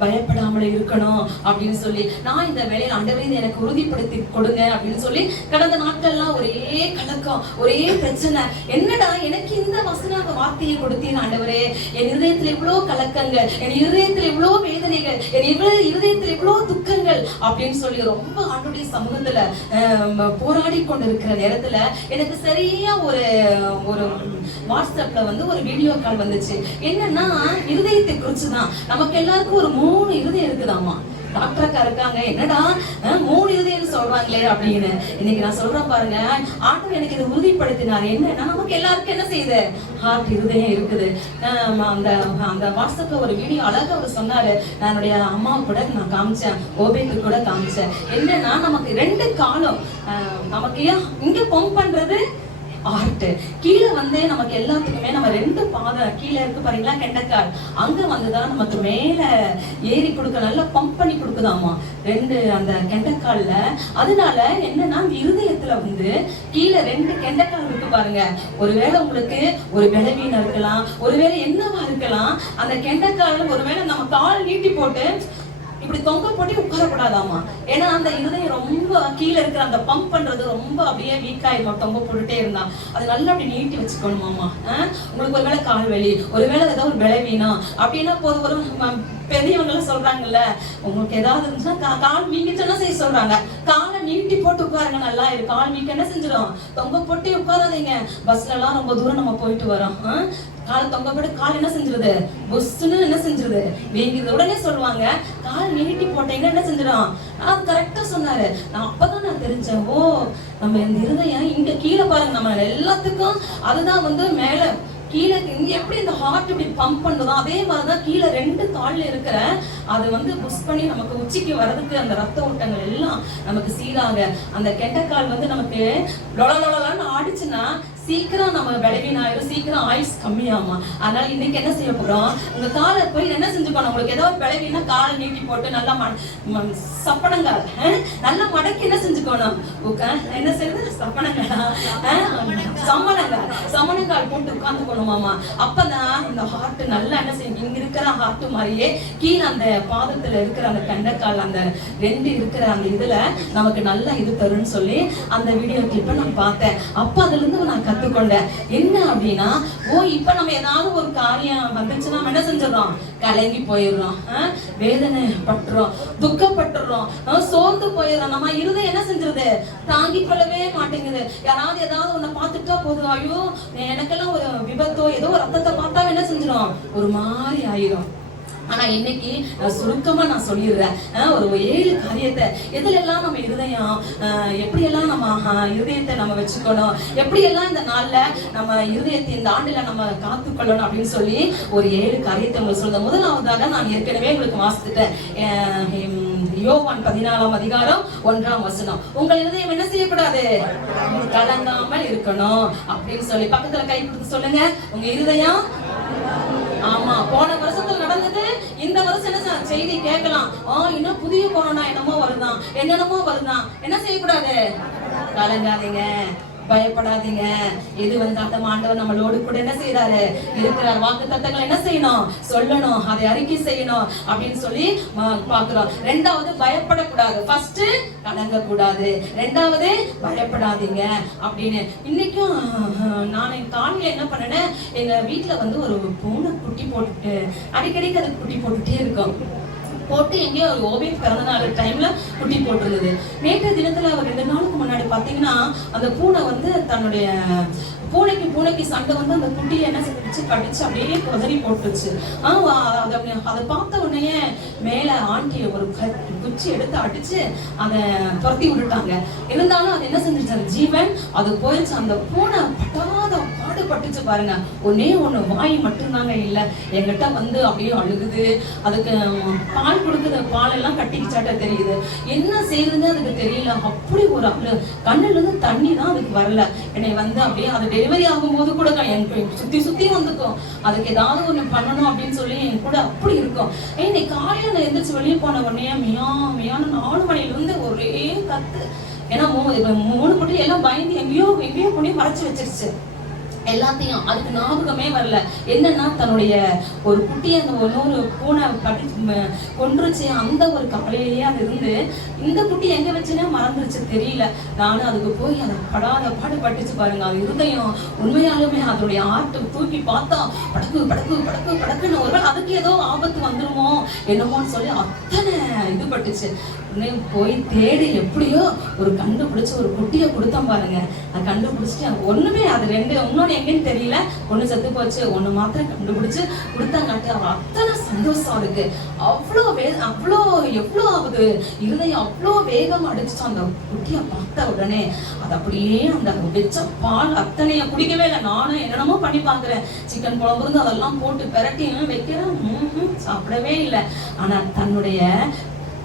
பயப்படாமல் இருக்கணும் அப்படின்னு சொல்லி நான் இந்த வேலையில ஆண்டவரே எனக்கு உறுதிப்படுத்தி கொடுங்க அப்படின்னு சொல்லி கடந்த நாட்கள்லாம் ஒரே கலக்கம், ஒரே பிரச்சனை. என்னடா எனக்கு இந்த வசன வார்த்தையை கொடுத்தீங்க ஆண்டவரே, என் இருதயத்துல இவ்வளவு கலக்கங்கள், என் இருதயத்துல இவ்வளவு வேதனைகள், என் இருதயத்துல இவ்வளவு துக்கங்கள் அப்படின்னு சொல்லி ரொம்ப ஆண்டுடைய சமூகத்துல போராடி கொண்டு இருக்கிற நேரத்துல எனக்கு சரியா ஒரு வாட்ஸ்அப்ல வந்து ஒரு வீடியோ கால் வந்துச்சு. என்னன்னா இருதயத்தை குறிச்சுதான். நமக்கு எல்லாருக்கும் ஒரு 3 இருதயம் இருக்குதாமா. டாக்டருக்கா இருக்காங்க, என்னடா 3 இருதயம் சொல்றாங்களே அப்படின்னு. இன்னைக்கு நான் சொல்றேன் பாருங்க, ஆண்டவர் எனக்கு இதை உறுதிப்படுத்தினார். என்னன்னா நமக்கு எல்லாருக்கும் என்ன செய்யுது? ஹார்ட் இருதயம் இருக்குது. அந்த வாட்ஸ்அப்ல ஒரு வீடியோ அழகா அவர் சொன்னாரு. நான் என்னுடைய அம்மாவை கூட நான் காமிச்சேன், ஓபேக்கு கூட காமிச்சேன். என்னன்னா நமக்கு 2 காலம். நமக்கு இங்க பம்ப் பண்றது ஹார்ட், கீழே வந்து நமக்கு எல்லாத்துக்குமே நம்ம 2 பாதம் கீழே இருக்கு பாருங்களா, கெண்டக்கால், அங்க வந்துதான் நமக்கு மேல ஏறி கொடுக்க, நல்லா பம்ப் பண்ணி கொடுக்குதாமா 2 அந்த கெண்டக்கால்ல. அதனால என்னன்னா இந்த இருதயத்துல வந்து கீழே 2 கெண்டக்கால் இருக்கு பாருங்க. ஒருவேளை உங்களுக்கு ஒரு பலவீனம் இருக்கலாம், ஒருவேளை என்னவா இருக்கலாம். அந்த கெண்டக்கால் ஒருவேளை நம்ம கால் நீட்டி போட்டு இப்படி தொங்க போட்டு உட்காரக்கூடாதாமா. ஏன்னா அந்த இருதயம் ரொம்ப கீழே இருக்கிற அந்த பம்ப் பண்றது ரொம்ப அப்படியே வீக் ஆயிடும். தொங்க போட்டுட்டே இருந்தா அது நல்லா அப்படி நீட்டி வச்சுக்கணுமாமா. உங்களுக்கு ஒருவேளை கால் வலி, ஒருவேளை ஏதாவது ஒரு பலவீனம் அப்படின்னா போது ஒரு பெரியவங்க எல்லாம் சொல்றாங்கல்ல, உங்களுக்கு ஏதாவது இருந்துச்சுன்னா கால் வீங்கிச்சுன்னா செய்ய சொல்றாங்க, காலை நீட்டி போட்டு உட்காருங்க, நல்லா இருக்கு. கால் வீக்க என்ன செஞ்சிடும்? தொங்க போட்டு உட்காராதீங்க. பஸ்ல எல்லாம் ரொம்ப தூரம் நம்ம போயிட்டு வரோம், கால் தொங்க போட்டு கால் என்ன செஞ்சிருது? புஷ்ன்னு என்ன செஞ்சிருது? வீங்குது. உடனே சொல்லுவாங்க கால் நீட்டி போட்டீங்கன்னா என்ன செஞ்சிடும்? அது கரெக்டா சொன்னாரு. நான் அப்பதான் நான் தெரிஞ்சேன், ஓ நம்ம இந்த இருதயம் இங்க கீழே பாருங்க, நம்ம எல்லாத்துக்கும் அதுதான் வந்து மேல கீழே எப்படி இந்த ஹார்ட் இப்படி பம்ப் பண்ணுதோ அதே மாதிரிதான் கீழே 2 கால்ல இருக்கிற அது வந்து புஷ் பண்ணி நமக்கு உச்சிக்கு வர்றதுக்கு அந்த ரத்த ஓட்டங்கள் எல்லாம் நமக்கு சீராக. அந்த கெண்டக்கால் வந்து நமக்கு லொலன்னு ஆடிச்சுன்னா சீக்கிரம் நம்ம பலவீனம் ஆயிரும், சீக்கிரம் ஆயுஸ் கம்மியாமா. அதனால இன்னைக்கு என்ன செய்ய போறோம்? உங்க காலை போய் என்ன செஞ்சுக்கணும்? உங்களுக்கு ஏதாவது பலவீனா காலை நீட்டி போட்டு நல்லா சப்பனங்கால் நல்லா மடக்கி என்ன செஞ்சுக்கணும்? என்ன செய்யுது? சமணங்கால் போட்டு உட்கார்ந்துக்கணுமாமா. அப்பதான் இந்த ஹார்ட் நல்லா என்ன செய்யும்? இங்க இருக்கிற ஹார்ட் மாதிரியே கீழே அந்த பாதத்துல இருக்கிற அந்த கண்டக்கால் அந்த 2 இருக்கிற அந்த இதுல நமக்கு நல்லா இது தரும்னு சொல்லி அந்த வீடியோ கிளிப்பை நான் பார்த்தேன். அப்ப அதுல இருந்து நான் கத்துக்கொண்டேன். என்ன அப்படின்னா, ஓ இப்ப நம்ம ஏதாவது ஒரு காரியம் வந்துச்சுன்னா நம்ம என்ன செஞ்சிடறோம்? கலங்கி போயிடுறோம், வேதனை பட்டுறோம், துக்கப்பட்டுறோம், சோர்ந்து போயிடுறோம். நம்ம இருதயம் என்ன செஞ்சிருது? தாங்கி கொள்ளவே மாட்டேங்குது. யாராவது ஏதாவது ஒண்ணு பார்த்துட்டா போதும், ஐயோ எனக்கெல்லாம் ஒரு விபத்தோ ஏதோ ஒரு ரத்தத்தை பார்த்தா என்ன செஞ்சிடும்? ஒரு மாதிரி ஆயிரும். ஆனா இன்னைக்கு சுருக்கமா நான் சொல்லிடுறேன், ஒரு 7 காரியத்தை எதுல எல்லாம் நம்ம இருதயம் எப்படி எல்லாம் நம்ம இருதயத்தை நம்ம வச்சுக்கணும், எப்படி எல்லாம் இந்த நாள்ல நம்ம இருதயத்தை இந்த ஆண்டுல நம்ம காத்துக்கொள்ளணும் அப்படின்னு சொல்லி ஒரு 7 காரியத்தை உங்களுக்கு சொல்றேன். முதலாவதாக நான் ஏற்கனவே உங்களுக்கு வாசித்துட்டேன். யோவான் 14ஆம் அதிகாரம் 1ஆம் வசனம். உங்கள் இருதயம் என்ன செய்யக்கூடாது? கலங்காமல் இருக்கணும் அப்படின்னு சொல்லி பக்கத்துல கை கொடுத்து சொல்லுங்க, உங்க இருதயம். ஆமா, போன வருஷத்துல நடந்தது இந்த வருஷம் என்ன செய்தி கேட்கலாம். இன்னும் புதிய கொரோனா என்னமோ வருதான், என்னென்னமோ வருதான். என்ன செய்யக்கூடாது? கலங்காதீங்க, பயப்படாதீங்க. எது வந்தாலும் ஆண்டவர் நம்மளோடு கூட என்ன செய்யறாரு? இருக்கிறார். வாக்குத்தத்தங்கள் என்ன செய்யணும்? சொல்லணும், அதை அறிக்கை செய்யணும் அப்படின்னு சொல்லி பாக்குறோம். 2வது பயப்படக்கூடாது, ஃபர்ஸ்ட் கலங்க கூடாது, 2வது பயப்படாதீங்க அப்படின்னு. இன்னைக்கும் நான் என் காலையில என்ன பண்ணேன், எங்க வீட்டுல வந்து ஒரு பூனை குட்டி போட்டுட்டு அடிக்கடிக்கு அது குட்டி போட்டுட்டே இருக்கும். போட்டு எங்கேயோ ஒரு ஓவியம் பிறந்த நாள் டைம்ல குட்டி போட்டிருந்தது. நேற்று தினத்துல ஒரு 2 நாளுக்கு முன்னாடி பாத்தீங்கன்னா அந்த பூனை வந்து தன்னுடைய பூனைக்கு சண்டை வந்து அந்த குட்டியை என்ன செஞ்சிருச்சு, கடிச்சு அப்படியே உதறி போட்டுருச்சு. அதை பார்த்த உடனே மேல ஆண்டி ஒரு குச்சி எடுத்து அடிச்சு அதை துரத்தி விட்டுட்டாங்க. இருந்தாலும் அது என்ன செஞ்சிருச்சு, அந்த ஜீவன் அது போயிடுச்சு. அந்த பூனை பட்டாத பாடுபட்டுச்சு பாருங்க. ஒன்னே ஒண்ணு வாய் மட்டும்தாங்க இல்ல, என்கிட்ட வந்து அப்படியே அழுகுது. அதுக்கு பால் கொடுக்குது, பால் எல்லாம் கட்டிக்கிச்சாட்ட தெரியுது, என்ன செய்யுதுன்னு அதுக்கு தெரியல. அப்படி ஒரு அழு, கண்ணுல இருந்து தண்ணி தான் அதுக்கு வரல. என்னை வந்து அப்படியே அது டெலிவரி ஆகும்போது கூட எனக்கு சுத்தி வந்துக்கும். அதுக்கு ஏதாவது ஒண்ணு பண்ணணும் அப்படின்னு சொல்லி என் கூட அப்படி இருக்கும். இன்னைக்கு காலையில நான் எந்திரிச்சு வெளியே போன உடனே மியான 4 மணில இருந்து ஒரே கத்து. ஏன்னா 3 குட்டி எல்லாம் பயந்து எங்கேயோ கொண்டு மறைச்சு வச்சிருச்சு எல்லாத்தையும். அதுக்கு ஞாபகமே வரல என்னன்னா தன்னுடைய ஒரு குட்டியை அந்த இன்னொரு பூனை கட்டி கொன்றுச்சு. அந்த ஒரு கவலையிலேயே அது இருந்து இந்த குட்டி எங்க வச்சுன்னே மறந்துருச்சு தெரியல. நானும் அதுக்கு போய் அதை படாத பாடுபட்டுச்சு பாருங்க. அது இருதயம் உண்மையாலுமே அதோடைய ஆட்டை தூக்கி பார்த்தா படக்கு படக்கு படக்கு படக்குன்னு ஒருவேளை அதுக்கு ஏதோ ஆபத்து வந்துருமோ என்னமோன்னு சொல்லி அத்தனை இது பட்டுச்சு. போய் தேடி எப்படியோ ஒரு கண்டுபிடிச்சு ஒரு குட்டியை கொடுத்தோம் பாருங்க. அது கண்டுபிடிச்சிட்டு ஒண்ணுமே அது 2 இன்னொன்னு எங்கன்னு தெரியல, ஒண்ணு செத்து போச்சு, ஒண்ணு மாத்திரம் கண்டுபிடிச்சு கொடுத்தாங்காட்டி அவ அத்தனை சந்தோஷம் இருக்கு. அவ்வளோ எவ்வளோ ஆகுது இருதயம் அவ்வளோ வேகம் அடிச்சுட்டு அந்த குட்டியை பார்த்த உடனே அது அப்படியே அந்த வச்ச பால் அத்தனைய குடிக்கவே இல்லை. நானும் என்னென்னமோ பண்ணி பாக்குறேன், சிக்கன் குழம்பு இருந்து அதெல்லாம் போட்டு பெரட்டி வைக்கிறேன், சாப்பிடவே இல்லை. ஆனா தன்னுடைய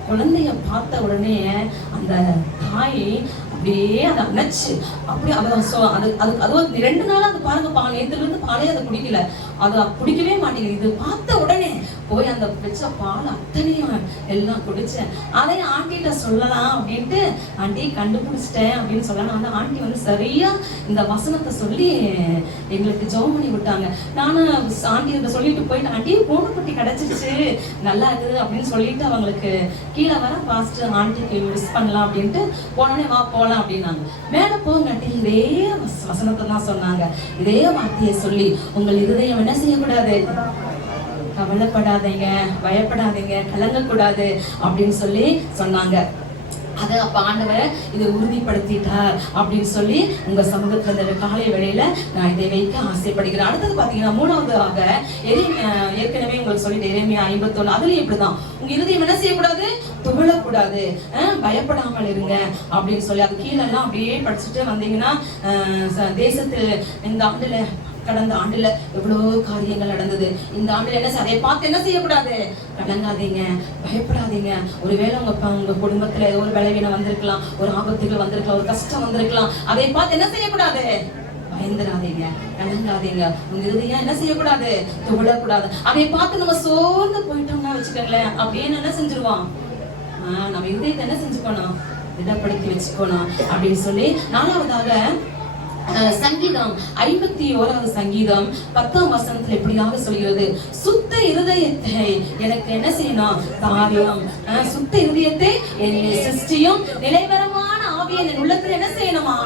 குழந்தைய பார்த்த உடனே அந்த தாய் அப்படியே அதை அணைச்சு அப்படியே அது 2 நாளா அது பாருங்க, நேத்துல இருந்து பாலே அதை குடிக்கல, அது குடிக்கவே மாட்டேங்குது. இது பார்த்த உடனே போய் அந்த பிடிச்ச பால் அத்தனையும் எல்லாம் குடிச்சேன். அதை ஆண்டிகிட்ட சொல்லலாம் அப்படின்ட்டு, ஆண்டி கண்டுபிடிச்சிட்டேன் அப்படின்னு சொல்லலாம். அந்த ஆண்டி வந்து சரியா இந்த வசனத்தை சொல்லி எங்களுக்கு ஜெபம் பண்ணி விட்டாங்க. நானும் ஆண்டி இதை சொல்லிட்டு போயிட்டு, ஆண்டி பூனை குட்டி கிடைச்சிருச்சு நல்லா இருக்குது அப்படின்னு சொல்லிட்டு அவங்களுக்கு கீழே வர பாஸ்ட் ஆண்டிக்கு மிஸ் பண்ணலாம் அப்படின்ட்டு போனோடனே வா போகலாம் அப்படின்னாங்க. மேல போங்காட்டி இதே வசனத்தை தான் சொன்னாங்க. இதே வார்த்தையை சொல்லி உங்கள் இருதயம் என்ன செய்யக்கூடாது, கவலைப்படாதீங்க, பயப்படாதீங்க, கலங்கக்கூடாது அப்படின்னு சொல்லி சொன்னாங்க. அதை அப்ப ஆண்டவர் இதை உறுதிப்படுத்திட்டார் அப்படின்னு சொல்லி உங்க சமூகத்துல இந்த காலை வேளையில நான் இதை வைக்க ஆசைப்படுகிறேன். அடுத்தது பாத்தீங்கன்னா 3வதாக ஏற்கனவே உங்களுக்கு சொல்லிட்டு எரேமியா 51 அதுலயும் இப்படிதான் உங்க இருதயம் என்ன செய்யக்கூடாது, துவளக்கூடாது, பயப்படாமல் இருங்க அப்படின்னு சொல்லி அது கீழே எல்லாம் அப்படியே படிச்சுட்டு வந்தீங்கன்னா தேசத்தில் இந்த ஆண்டுல கடந்த ஆண்டுல எவ்வளவு காரியங்கள் நடந்தது. இந்த ஆண்டுல என்ன அதை பார்த்து என்ன செய்யக்கூடாது, கலங்காதீங்க, பயப்படாதீங்க. ஒருவேளை உங்க குடும்பத்துல ஏதோ ஒரு பலவீனம் வந்திருக்கலாம், ஒரு ஆபத்துகள் வந்திருக்கலாம், ஒரு கஷ்டம் வந்திருக்கலாம். அதை பார்த்து என்ன செய்யக்கூடாது, பயந்துடாதீங்க, கலங்காதீங்க. உங்க இருதயம் என்ன செய்யக்கூடாது, துவளக்கூடாது. அதை பார்த்து நம்ம சோர்ந்து போயிட்டோம்னா வச்சுக்கோங்களேன், அப்படியே என்ன செஞ்சிருவோம், நம்ம இருதயத்தை என்ன செஞ்சுக்கணும், திடப்படுத்தி வச்சுக்கணும் அப்படின்னு சொல்லி. 4வதாக சங்கீதம் 51வது சங்கீதம் 10ஆம் வசனத்துல எப்படியாக சொல்கிறது, சுத்த இருதயத்தை எனக்கு என்ன செய்யணும், தாரியம். சுத்த இருதயத்தை என்னை சிருஷ்டியும், நிலைவரமான ஆவியை என் உள்ளத்துல என்ன செய்யணுமா,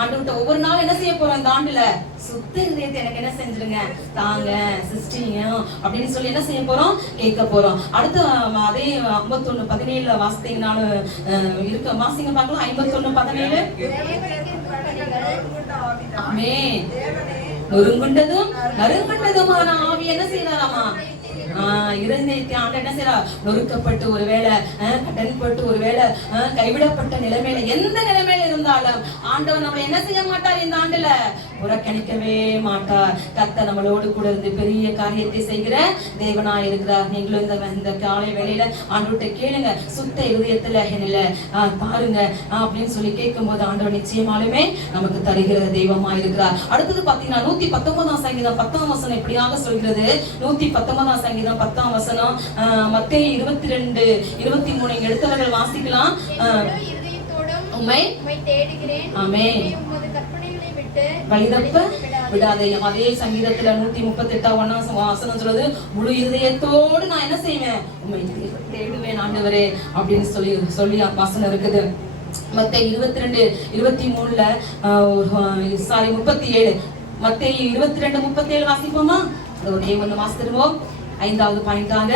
ஆண்டுகிட்ட ஒவ்வொரு நாளும் என்ன செய்ய போறோம், இந்த ஆண்டுல சுத்த இதயத்தை எனக்கு என்ன செஞ்சிருங்க தாங்க சிருஷ்டியும் அப்படின்னு சொல்லி என்ன செய்ய போறோம், கேட்க போறோம். அடுத்து அதே 51:17 வாசித்தீங்கனாலும் இருக்க வாசிங்க பார்க்கலாம். 51:17 நொறுங்குண்டதும் நறுங்குண்டதுமான ஆவி என்ன செய்யறாராமா, இருதயத்தை ஆண்டு என்ன செய்யறா, நொறுக்கப்பட்டு ஒருவேளை கடன்பட்டு ஒருவேளை கைவிடப்பட்ட நிலைமையில எந்த நிலைமையில இருந்தாலும் ஆண்டவர் நம்மளை என்ன செய்ய மாட்டார், இந்த ஆண்டுல புறக்கணிக்கவே மாட்டார். கர்த்தர் நம்மளோடு கூட இருந்து பெரிய காரியத்தை செய்கிற தேவனாய் இருக்கிறார். நீங்களும் இந்த காலை வேளையில ஆண்டவர்கிட்ட கேளுங்க, சுத்த இருதயத்துல என்னல பாருங்க அப்படின்னு சொல்லி கேட்கும் போது ஆண்டவர் நிச்சயமாலுமே நமக்கு தருகிற தெய்வமா இருக்கிறார். அடுத்தது பாத்தீங்கன்னா 119ஆம் சங்கீதம் 10ஆம் வசனம் இப்படியாக சொல்கிறது. 119ஆம் சங்கீதம் 10ஆம் வசனம் மத்தேயு 22:23 எடுத்தவர்கள் வாசிக்கலாம். உம்மை தேடுகிறேன், ஆமென், உமது கற்பனைகளை விட்டு வழிதப்ப விடாதே. அதே சங்கீதத்துல 138ஆம் வசனம் சொல்றது, முழு இருதயத்தோடு நான் என்ன செய்வேன், உம்மை தேடுவேன் ஆண்டவரே அப்படின்னு சொல்லி வசனம் இருக்குது. மத்தேயு 22:23 37 மத்தேயு 22:37 வாசிப்போமா? ஒரே ஒண்ணு வாசித்துருவோம். 5வது பாயிண்டாக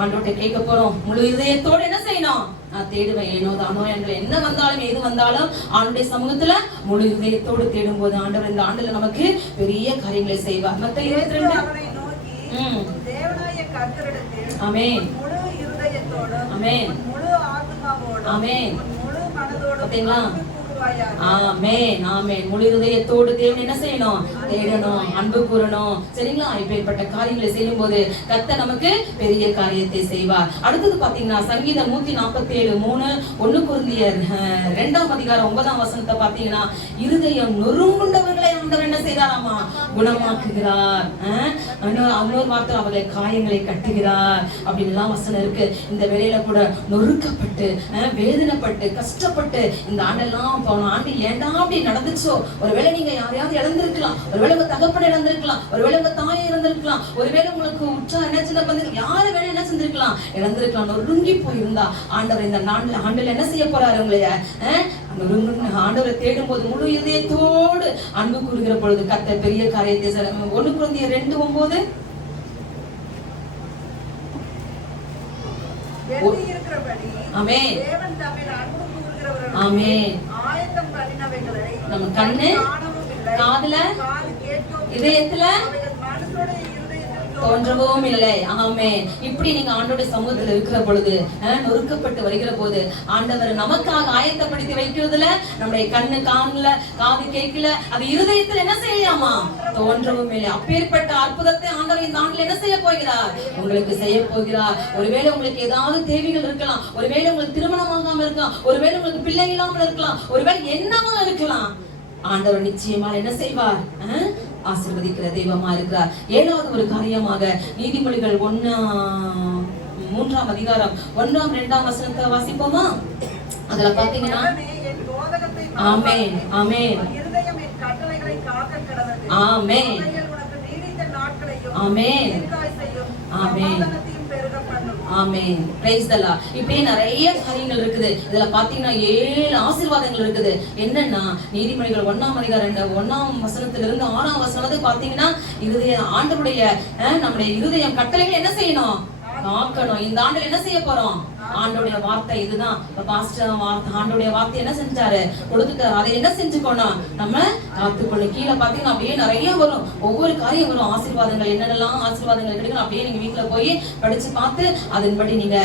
ஆண்டவர்கிட்ட கேட்க போறோம். முழு இதயத்தோட என்ன செய்யணும்? நான் தேடுவேன். ஏனோ தானோ என்ற என்ன வந்தாலும் எது வந்தாலும் ஆண்டுடைய சமூகத்துல முழு இதயத்தோடு தேடும் போது ஆண்டவர் இந்த ஆண்டுல நமக்கு பெரிய காரியங்களை செய்வார். மத்தேயு 22 அவனை நோக்கி, தேவனாய கர்த்தரிடத்தில் ஆமென் முழு இருதயத்தோடும் ஆமென் முழு ஆத்துமாவோடும் ஆமென் முழு மனதோடும் பாத்தீங்களா? அன்பு கூறுவாயாக. ஆமென் ஆமென். முழு இதயத்தோடு தேவன் என்ன செய்யணும்? தேடணும், அன்பு கூறணும். சரிங்களா? இப்பேற்பட்ட காரியங்களை செய்யும் போது கர்த்தர் நமக்கு பெரிய காரியத்தை செய்வார். அடுத்தது பாத்தீங்கன்னா சங்கீதம் 147:3, 1 கொரிந்தியர் 2ஆம் அதிகாரம் 9ஆம் வசனத்தை பாத்தீங்கன்னா, இருதயம் நொறுங்குண்டவர்களை ஆண்டவர் என்ன செய்தாராமா? குணமாக்குகிறார். இன்னொரு வார்த்தை, அவர்களை காயங்களை கட்டுகிறார் அப்படின்னு எல்லாம் வசனம் இருக்கு. இந்த வேளையில கூட நொறுக்கப்பட்டு வேதனைப்பட்டு கஷ்டப்பட்டு இந்த ஆண்டெல்லாம் போன ஆண்டு ஏண்டா அப்படி நடந்துச்சோ, ஒருவேளை நீங்க யாரையாவது இழந்திருக்கலாம், ஒருவேளை உங்க தகப்பனை இழந்திருக்கலாம், ஒருவேளை உங்க தாயை இழந்திருக்கலாம், ஒருவேளை உங்களுக்கு உற்ற என்ன வந்து யாரு வேலை என்ன செஞ்சிருக்கலாம், இழந்திருக்கலாம். நொறுங்கி போயிருந்தா ஆண்டவர் இந்த ஆண்டுல என்ன செய்ய போறாரு? உங்களைய ஆண்டவரை தேடும் போது முழு இதயத்தோடு அன்பு கூறுகிற பொழுது கர்த்தர் பெரிய காரியத்தை 1 கொரிந்தியர் 2:9 எழுதியிருக்கிறபடி ஆமென் தேவன் தம்மில் அன்பு கூறுகிறவர்களுக்கு ஆமென். ஆயத்தம் பண்ணினவைகளை நம்ம கண்ணு காணவும் இல்லை, காதுல காது கேட்கவும் இல்லை, இதயத்துல அவைகள் மனுஷனுடைய இருதயத்தில் தோன்றவும் இல்லை. ஆமென். இப்படி நீங்க ஆண்டவருடைய சமூகத்துல இருக்கிற பொழுது நொறுக்கப்பட்டு வருகிற போது ஆண்டவர் நமக்காக ஆயத்தப்படுத்தி வைக்கிறதுல நம்முடைய கண்ணு காணல, காது கேட்கல, அது இருதயத்துல என்ன செய்யலாமா? தோன்றவும் இல்லை. அப்பேற்பட்ட அற்புதத்தை ஆண்டவர் இந்த ஆண்டுல என்ன செய்ய போகிறார்? உங்களுக்கு செய்ய போகிறார். ஒருவேளை உங்களுக்கு ஏதாவது தேவைகள் இருக்கலாம், ஒருவேளை உங்களுக்கு திருமணம் ஆகாம இருக்கலாம், ஒருவேளை உங்களுக்கு பிள்ளை இல்லாமல் இருக்கலாம், ஒருவேளை என்னவா இருக்கலாம். ஆண்டவர் நிச்சயமா என்ன செய்வார்? ஆசீர்வதிக்கிற தெய்வமா இருக்கிறார். 7வது ஒரு காரியமாக நீதிமொழிகள் 3ஆம் அதிகாரம் 1ஆம் 2ஆம் வசனத்தை வாசிப்போமா? அதுல பாத்தீங்கன்னா ஆமென் ஆமென் இருதயம் என் கட்டளைகளை காக்க கடவுளே. ஆமென் அவைகள் உனக்கு நீடித்த நாட்களையும் ஆமென் தீர்க்காயுசையும் ஆமென் சமாதானத்தையும் பெருக பண்ணும். ஆமென். Praise the Lord. இப்படி நிறைய காரியங்கள் இருக்குது. இதுல பாத்தீங்கன்னா 7 ஆசீர்வாதங்கள் இருக்குது. என்னன்னா நீதிமொழிகள் 1ஆம் அதிகாரம் 1ஆம் வசனத்திலிருந்து 6ஆம் வசனத்தை பாத்தீங்கன்னா ஆண்டவருடைய நம்முடைய இருதயம் கட்டளைகளை என்ன செய்யணும்? காக்கணும். இந்த ஆண்டுல என்ன செய்ய போறோம்? ஆண்டோடைய வார்த்தை இதுதான். பாஸ்டர் ஆண்டோடைய வார்த்தை என்ன செஞ்சாரு? கொடுத்துட்டாரு. அதை என்ன செஞ்சுக்கணும்? நம்ம காத்துக்கொள்ளு. கீழே பாத்தீங்கன்னா அப்படியே நிறைய வரும், ஒவ்வொரு காரியம் வரும். ஆசீர்வாதங்கள் என்னென்னலாம் ஆசீர்வாதங்கள் கிடைக்கும் அப்படியே நீங்க வீட்டுல போய் படிச்சு பார்த்து அதன்படி நீங்க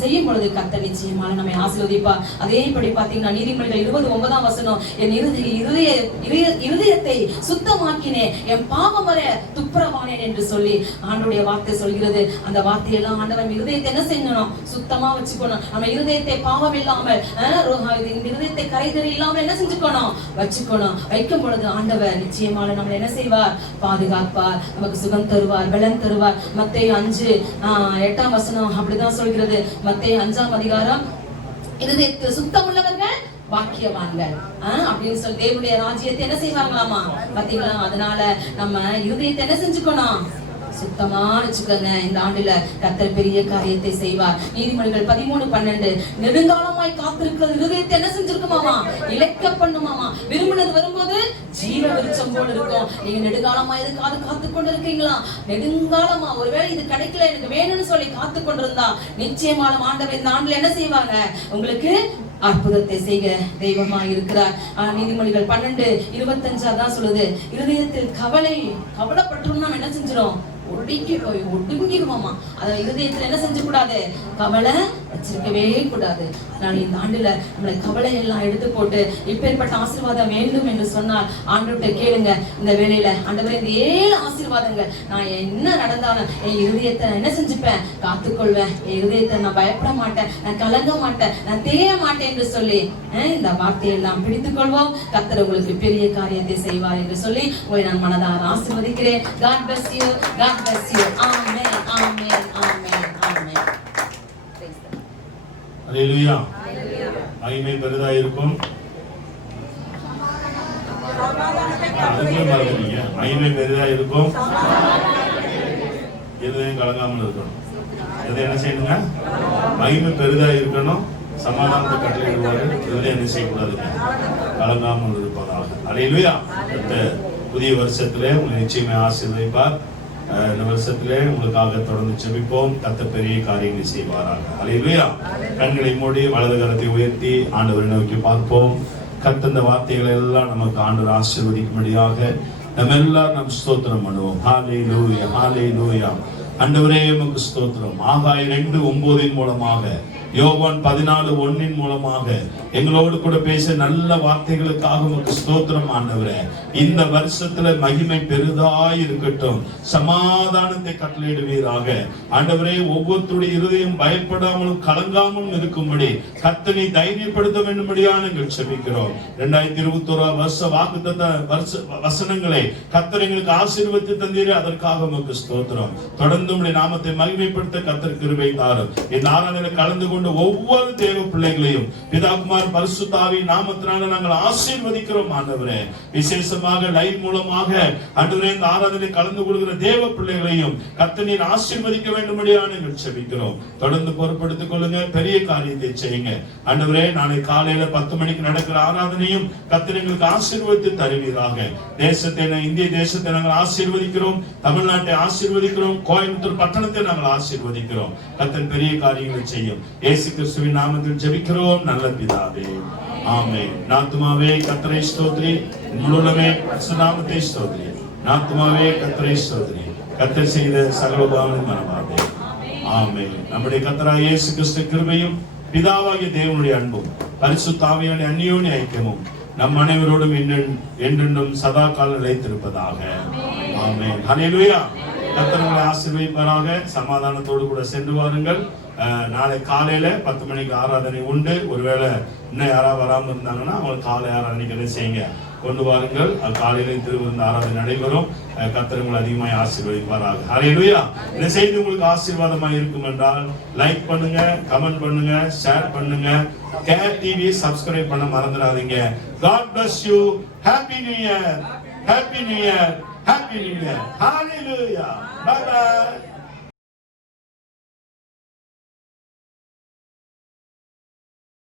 செய்யும் பொழுது கர்த்தர் நிச்சயமாக நம்மை ஆசீர்வதிப்பா. அதேபடி பாத்தீங்கன்னா நீதிமொழிகள் 29ஆம் வசனம், என் இருதயத்தை சுத்தமாக்கினேன், என் பாவம் வர துப்புரவானேன் என்று சொல்லி ஆண்டோடைய வார்த்தை சொல்கிறது. அந்த வார்த்தையெல்லாம் ஆண்டவன் இருதயத்தை என்ன செய்யணும்? சுத்தமா வச்சுக்கணும். நம்ம இருதயத்தை பாவம் இல்லாமல் இந்த இருதயத்தை கரைதறி இல்லாமல் என்ன செஞ்சுக்கணும்? வச்சுக்கணும். வைக்கும் பொழுது ஆண்டவர் நிச்சயமாக நம்மளை என்ன செய்வார்? பாதுகாப்பார், நமக்கு சுகம் தருவார், பலன் தருவார். மத்தேயு 5:8ஆம் வசனம் அப்படிதான் சொல்கிறது. மத்தேயு 5ஆம் அதிகாரம், இருதயத்தில் சுத்தம் உள்ளவர்கள் பாக்கியவான்கள் அப்படின்னு சொல்லி தேவனுடைய ராஜ்யத்தை என்ன செய்வாங்களாமா? பாத்தீங்களா? அதனால நம்ம இருதயத்தை என்ன செஞ்சுக்கணும்? சுத்தமா வச்சுக்கோங்க. இந்த ஆண்டுல கர்த்தர் பெரிய காரியத்தை செய்வார். நீதிமொழிகள் 13:12, நெடுங்காலமாய் காத்திருக்கிற இருதயத்தை என்ன செஞ்சிருக்குமாமா? இழைக்க பண்ணுமாமா. விரும்பினது வரும்போது ஜீவ விருட்சம் போல இருக்கும். நீங்க நெடுங்காலமா எதுக்காவது காத்து கொண்டு இருக்கீங்களா? நெடுங்காலமா ஒருவேளை இது கிடைக்கல, எனக்கு வேணும்னு சொல்லி காத்து கொண்டிருந்தா நிச்சயமான ஆண்டவர் இந்த ஆண்டுல என்ன செய்வாங்க? உங்களுக்கு அற்புதத்தை செய்ய தெய்வமா இருக்கிறார். நீதிமொழிகள் 12:25 தான் சொல்லுது, இருதயத்தில் கவலைப்பட்டு நம்ம என்ன செஞ்சிடும்? ஒடுங்கிடுவோமா. அத இருதயத்துல என்ன செஞ்ச கூடாது? கவலை வச்சிருக்கவே கூடாது. அதனால இந்த ஆண்டுல நம்மளை கவலை எல்லாம் எடுத்து போட்டு இப்பேற்பட்ட ஆசீர்வாதம் வேண்டும் என்று சொன்னால் ஆண்டவர்கிட்ட கேளுங்க. இந்த வேளையில ஆண்டவரே, இந்த 7 ஆசீர்வாதங்கள் நான் என்ன நடந்தாலும் என் இருதயத்தை என்ன செஞ்சுப்பேன்? காத்துக்கொள்வேன். என் இருதயத்தை நான் பயப்பட மாட்டேன், நான் கலங்க மாட்டேன், நான் தேய மாட்டேன் என்று சொல்லி இந்த வார்த்தையெல்லாம் பிடித்துக் கொள்வோம். கர்த்தர் உங்களுக்கு பெரிய காரியத்தை செய்வார் என்று சொல்லி உங்களை நான் மனதார ஆசீர்வதிக்கிறேன். God bless you. God bless you. Amen. Amen. Amen. Amen. அல்லேலூயா. மகிமை பெரிதா இருக்கும். அதுக்குள்ளே மறந்துட்டீங்க. மகிமை பெரிதா இருக்கும், எதுவும் கலங்காமல் இருக்கணும். எதை என்ன செய்யணுங்க? மகிமை பெரிதா இருக்கணும், சமாதானத்தை கட்டளையிடுவார்கள். எதுவும் என்ன செய்யக்கூடாதுங்க? கலங்காமல் இருப்பதாக. அல்லேலூயா. அடுத்த புதிய வருஷத்துல உங்களை நிச்சயமே ஆசீர்வதிப்பார். இந்த வருஷத்திலே உங்களுக்காக தொடர்ந்து ஜெபிப்போம். கர்த்தர் பெரிய காரியங்களை செய்வாராக. ஹல்லேலூயா. கண்களை மூடி வலது கரத்தை உயர்த்தி ஆண்டவரை நோக்கி பார்ப்போம். கர்த்தர் இந்த வார்த்தைகளை எல்லாம் நமக்கு ஆண்டவர் ஆசீர்வதிக்கும்படியாக நம்ம எல்லாரும் நம் ஸ்தோத்திரம் பண்ணுவோம். ஹல்லேலூயா, ஹல்லேலூயா. ஆண்டவரே உமக்கு ஸ்தோத்திரம். ஆகாய 2:9 மூலமாக, யோவான் 14:1 மூலமாக எங்களோடு கூட பேச நல்ல வார்த்தைகளுக்காக உமக்கு ஸ்தோத்திரம் ஆண்டவரே. இந்த வருஷத்துல மகிமை பெரிதாய் இருக்கட்டும். சமாதானத்தை கட்டளையிடுவீராக ஆண்டவரே. ஒவ்வொருத்தருடைய இருதயம் பயப்படாமலும் கலங்காமலும் இருக்கும்படி கர்த்தரை தைரியப்படுத்த வேண்டும்படியான நாங்கள் ஜெபிக்கிறோம். 2021 வருஷ வாக்குத்தத்த வசனங்களை கர்த்தர் எங்களுக்கு ஆசீர்வதித்து தந்தீரே, அதற்காக உமக்கு ஸ்தோத்திரம். தொடர்ந்து உம்முடைய நாமத்தை மகிமைப்படுத்த கர்த்தர் கிருபை தாரும். இந்த ஆராதனையில் கலந்து கொண்ட ஒவ்வொரு தேவ பிள்ளைகளையும் பிதாகுமார் பரிசுத்த ஆவியின் நாமத்தினால நாங்கள் ஆசீர்வதிக்கிறோம் ஆண்டவரே. விசேஷமாக லைவ் மூலமாக ஆண்டவரே இந்த ஆராதனையில் கலந்து கொள்கிற தேவ பிள்ளைகளையும் கர்த்தர் நீர் ஆசீர்வதிக்க வேண்டும்படியாக நாங்கள் ஜெபிக்கிறோம். தொடர்ந்து பொறுப்படுத்திக் கொள்ளுங்க. பெரிய காரியத்தை செய்யுங்க ஆண்டவரே. நாளை காலையில 10 மணிக்கு நடக்கிற ஆராதனையும் கர்த்தர் எங்களுக்கு ஆசீர்வதித்து தருவீராக. தேசத்தை, இந்திய தேசத்தை நாங்கள் ஆசீர்வதிக்கிறோம். தமிழ்நாட்டை ஆசீர்வதிக்கிறோம். கோயம்புத்தூர் பட்டணத்தை நாங்கள் ஆசீர்வதிக்கிறோம். கர்த்தர் பெரிய காரியங்களை செய்யும். இயேசு கிறிஸ்துவின் நாமத்தில் ஜெபிக்கிறோம் நல்ல பிதாவே, ஆமென். நாத்துமாவே கர்த்தரை ஸ்தோத்திரி, முழுவதுமே பரிசுத்த நாமத்தை ஸ்தோத்திரி. நாத்துமாவே கர்த்தரை ஸ்தோத்திரி, கர்த்தர் செய்த சகல உபகாரங்களை மறவாதே. ஆமென். நம்முடைய கர்த்தராகிய இயேசு கிறிஸ்து கிருபையும் பிதாவாகிய தேவனுடைய அன்பும் பரிசுத்த ஆவியானவருடைய அந்யோன்ய ஐக்கியமும் நம் அனைவரோடும் என்றென்றும் சதா காலம் நிலைத்திருப்பதாக. ஆமென். ஹல்லேலூயா. கர்த்தர் உங்களை ஆசீர்வதிப்பாராக. சமாதானத்தோடு கூட சென்று வாருங்கள். நாளை காலையில 10 மணிக்கு ஆராதனை உண்டு. ஒருவேளை இன்னும் யாராவது வராமல் இருந்தாங்கன்னா அவங்க காலை ஆராதனைகளை செய்யுங்க, கொண்டு வாருங்கள். காலையில திருவிருந்த ஆராதனை நடைபெறும். கர்த்தர் உங்களை அதிகமாக ஆசீர்வதிப்பாராக. ஹல்லேலூயா. இந்த செய்தி உங்களுக்கு ஆசீர்வாதமாக இருக்கும் என்றால் லைக் பண்ணுங்க, கமெண்ட் பண்ணுங்க, ஷேர் பண்ணுங்க. கேர் டிவி சப்ஸ்கிரைப் பண்ண மறந்துடாதீங்க. God bless you. Happy New Year. Happy New Year. Happy New Year. Hallelujah. Bye bye.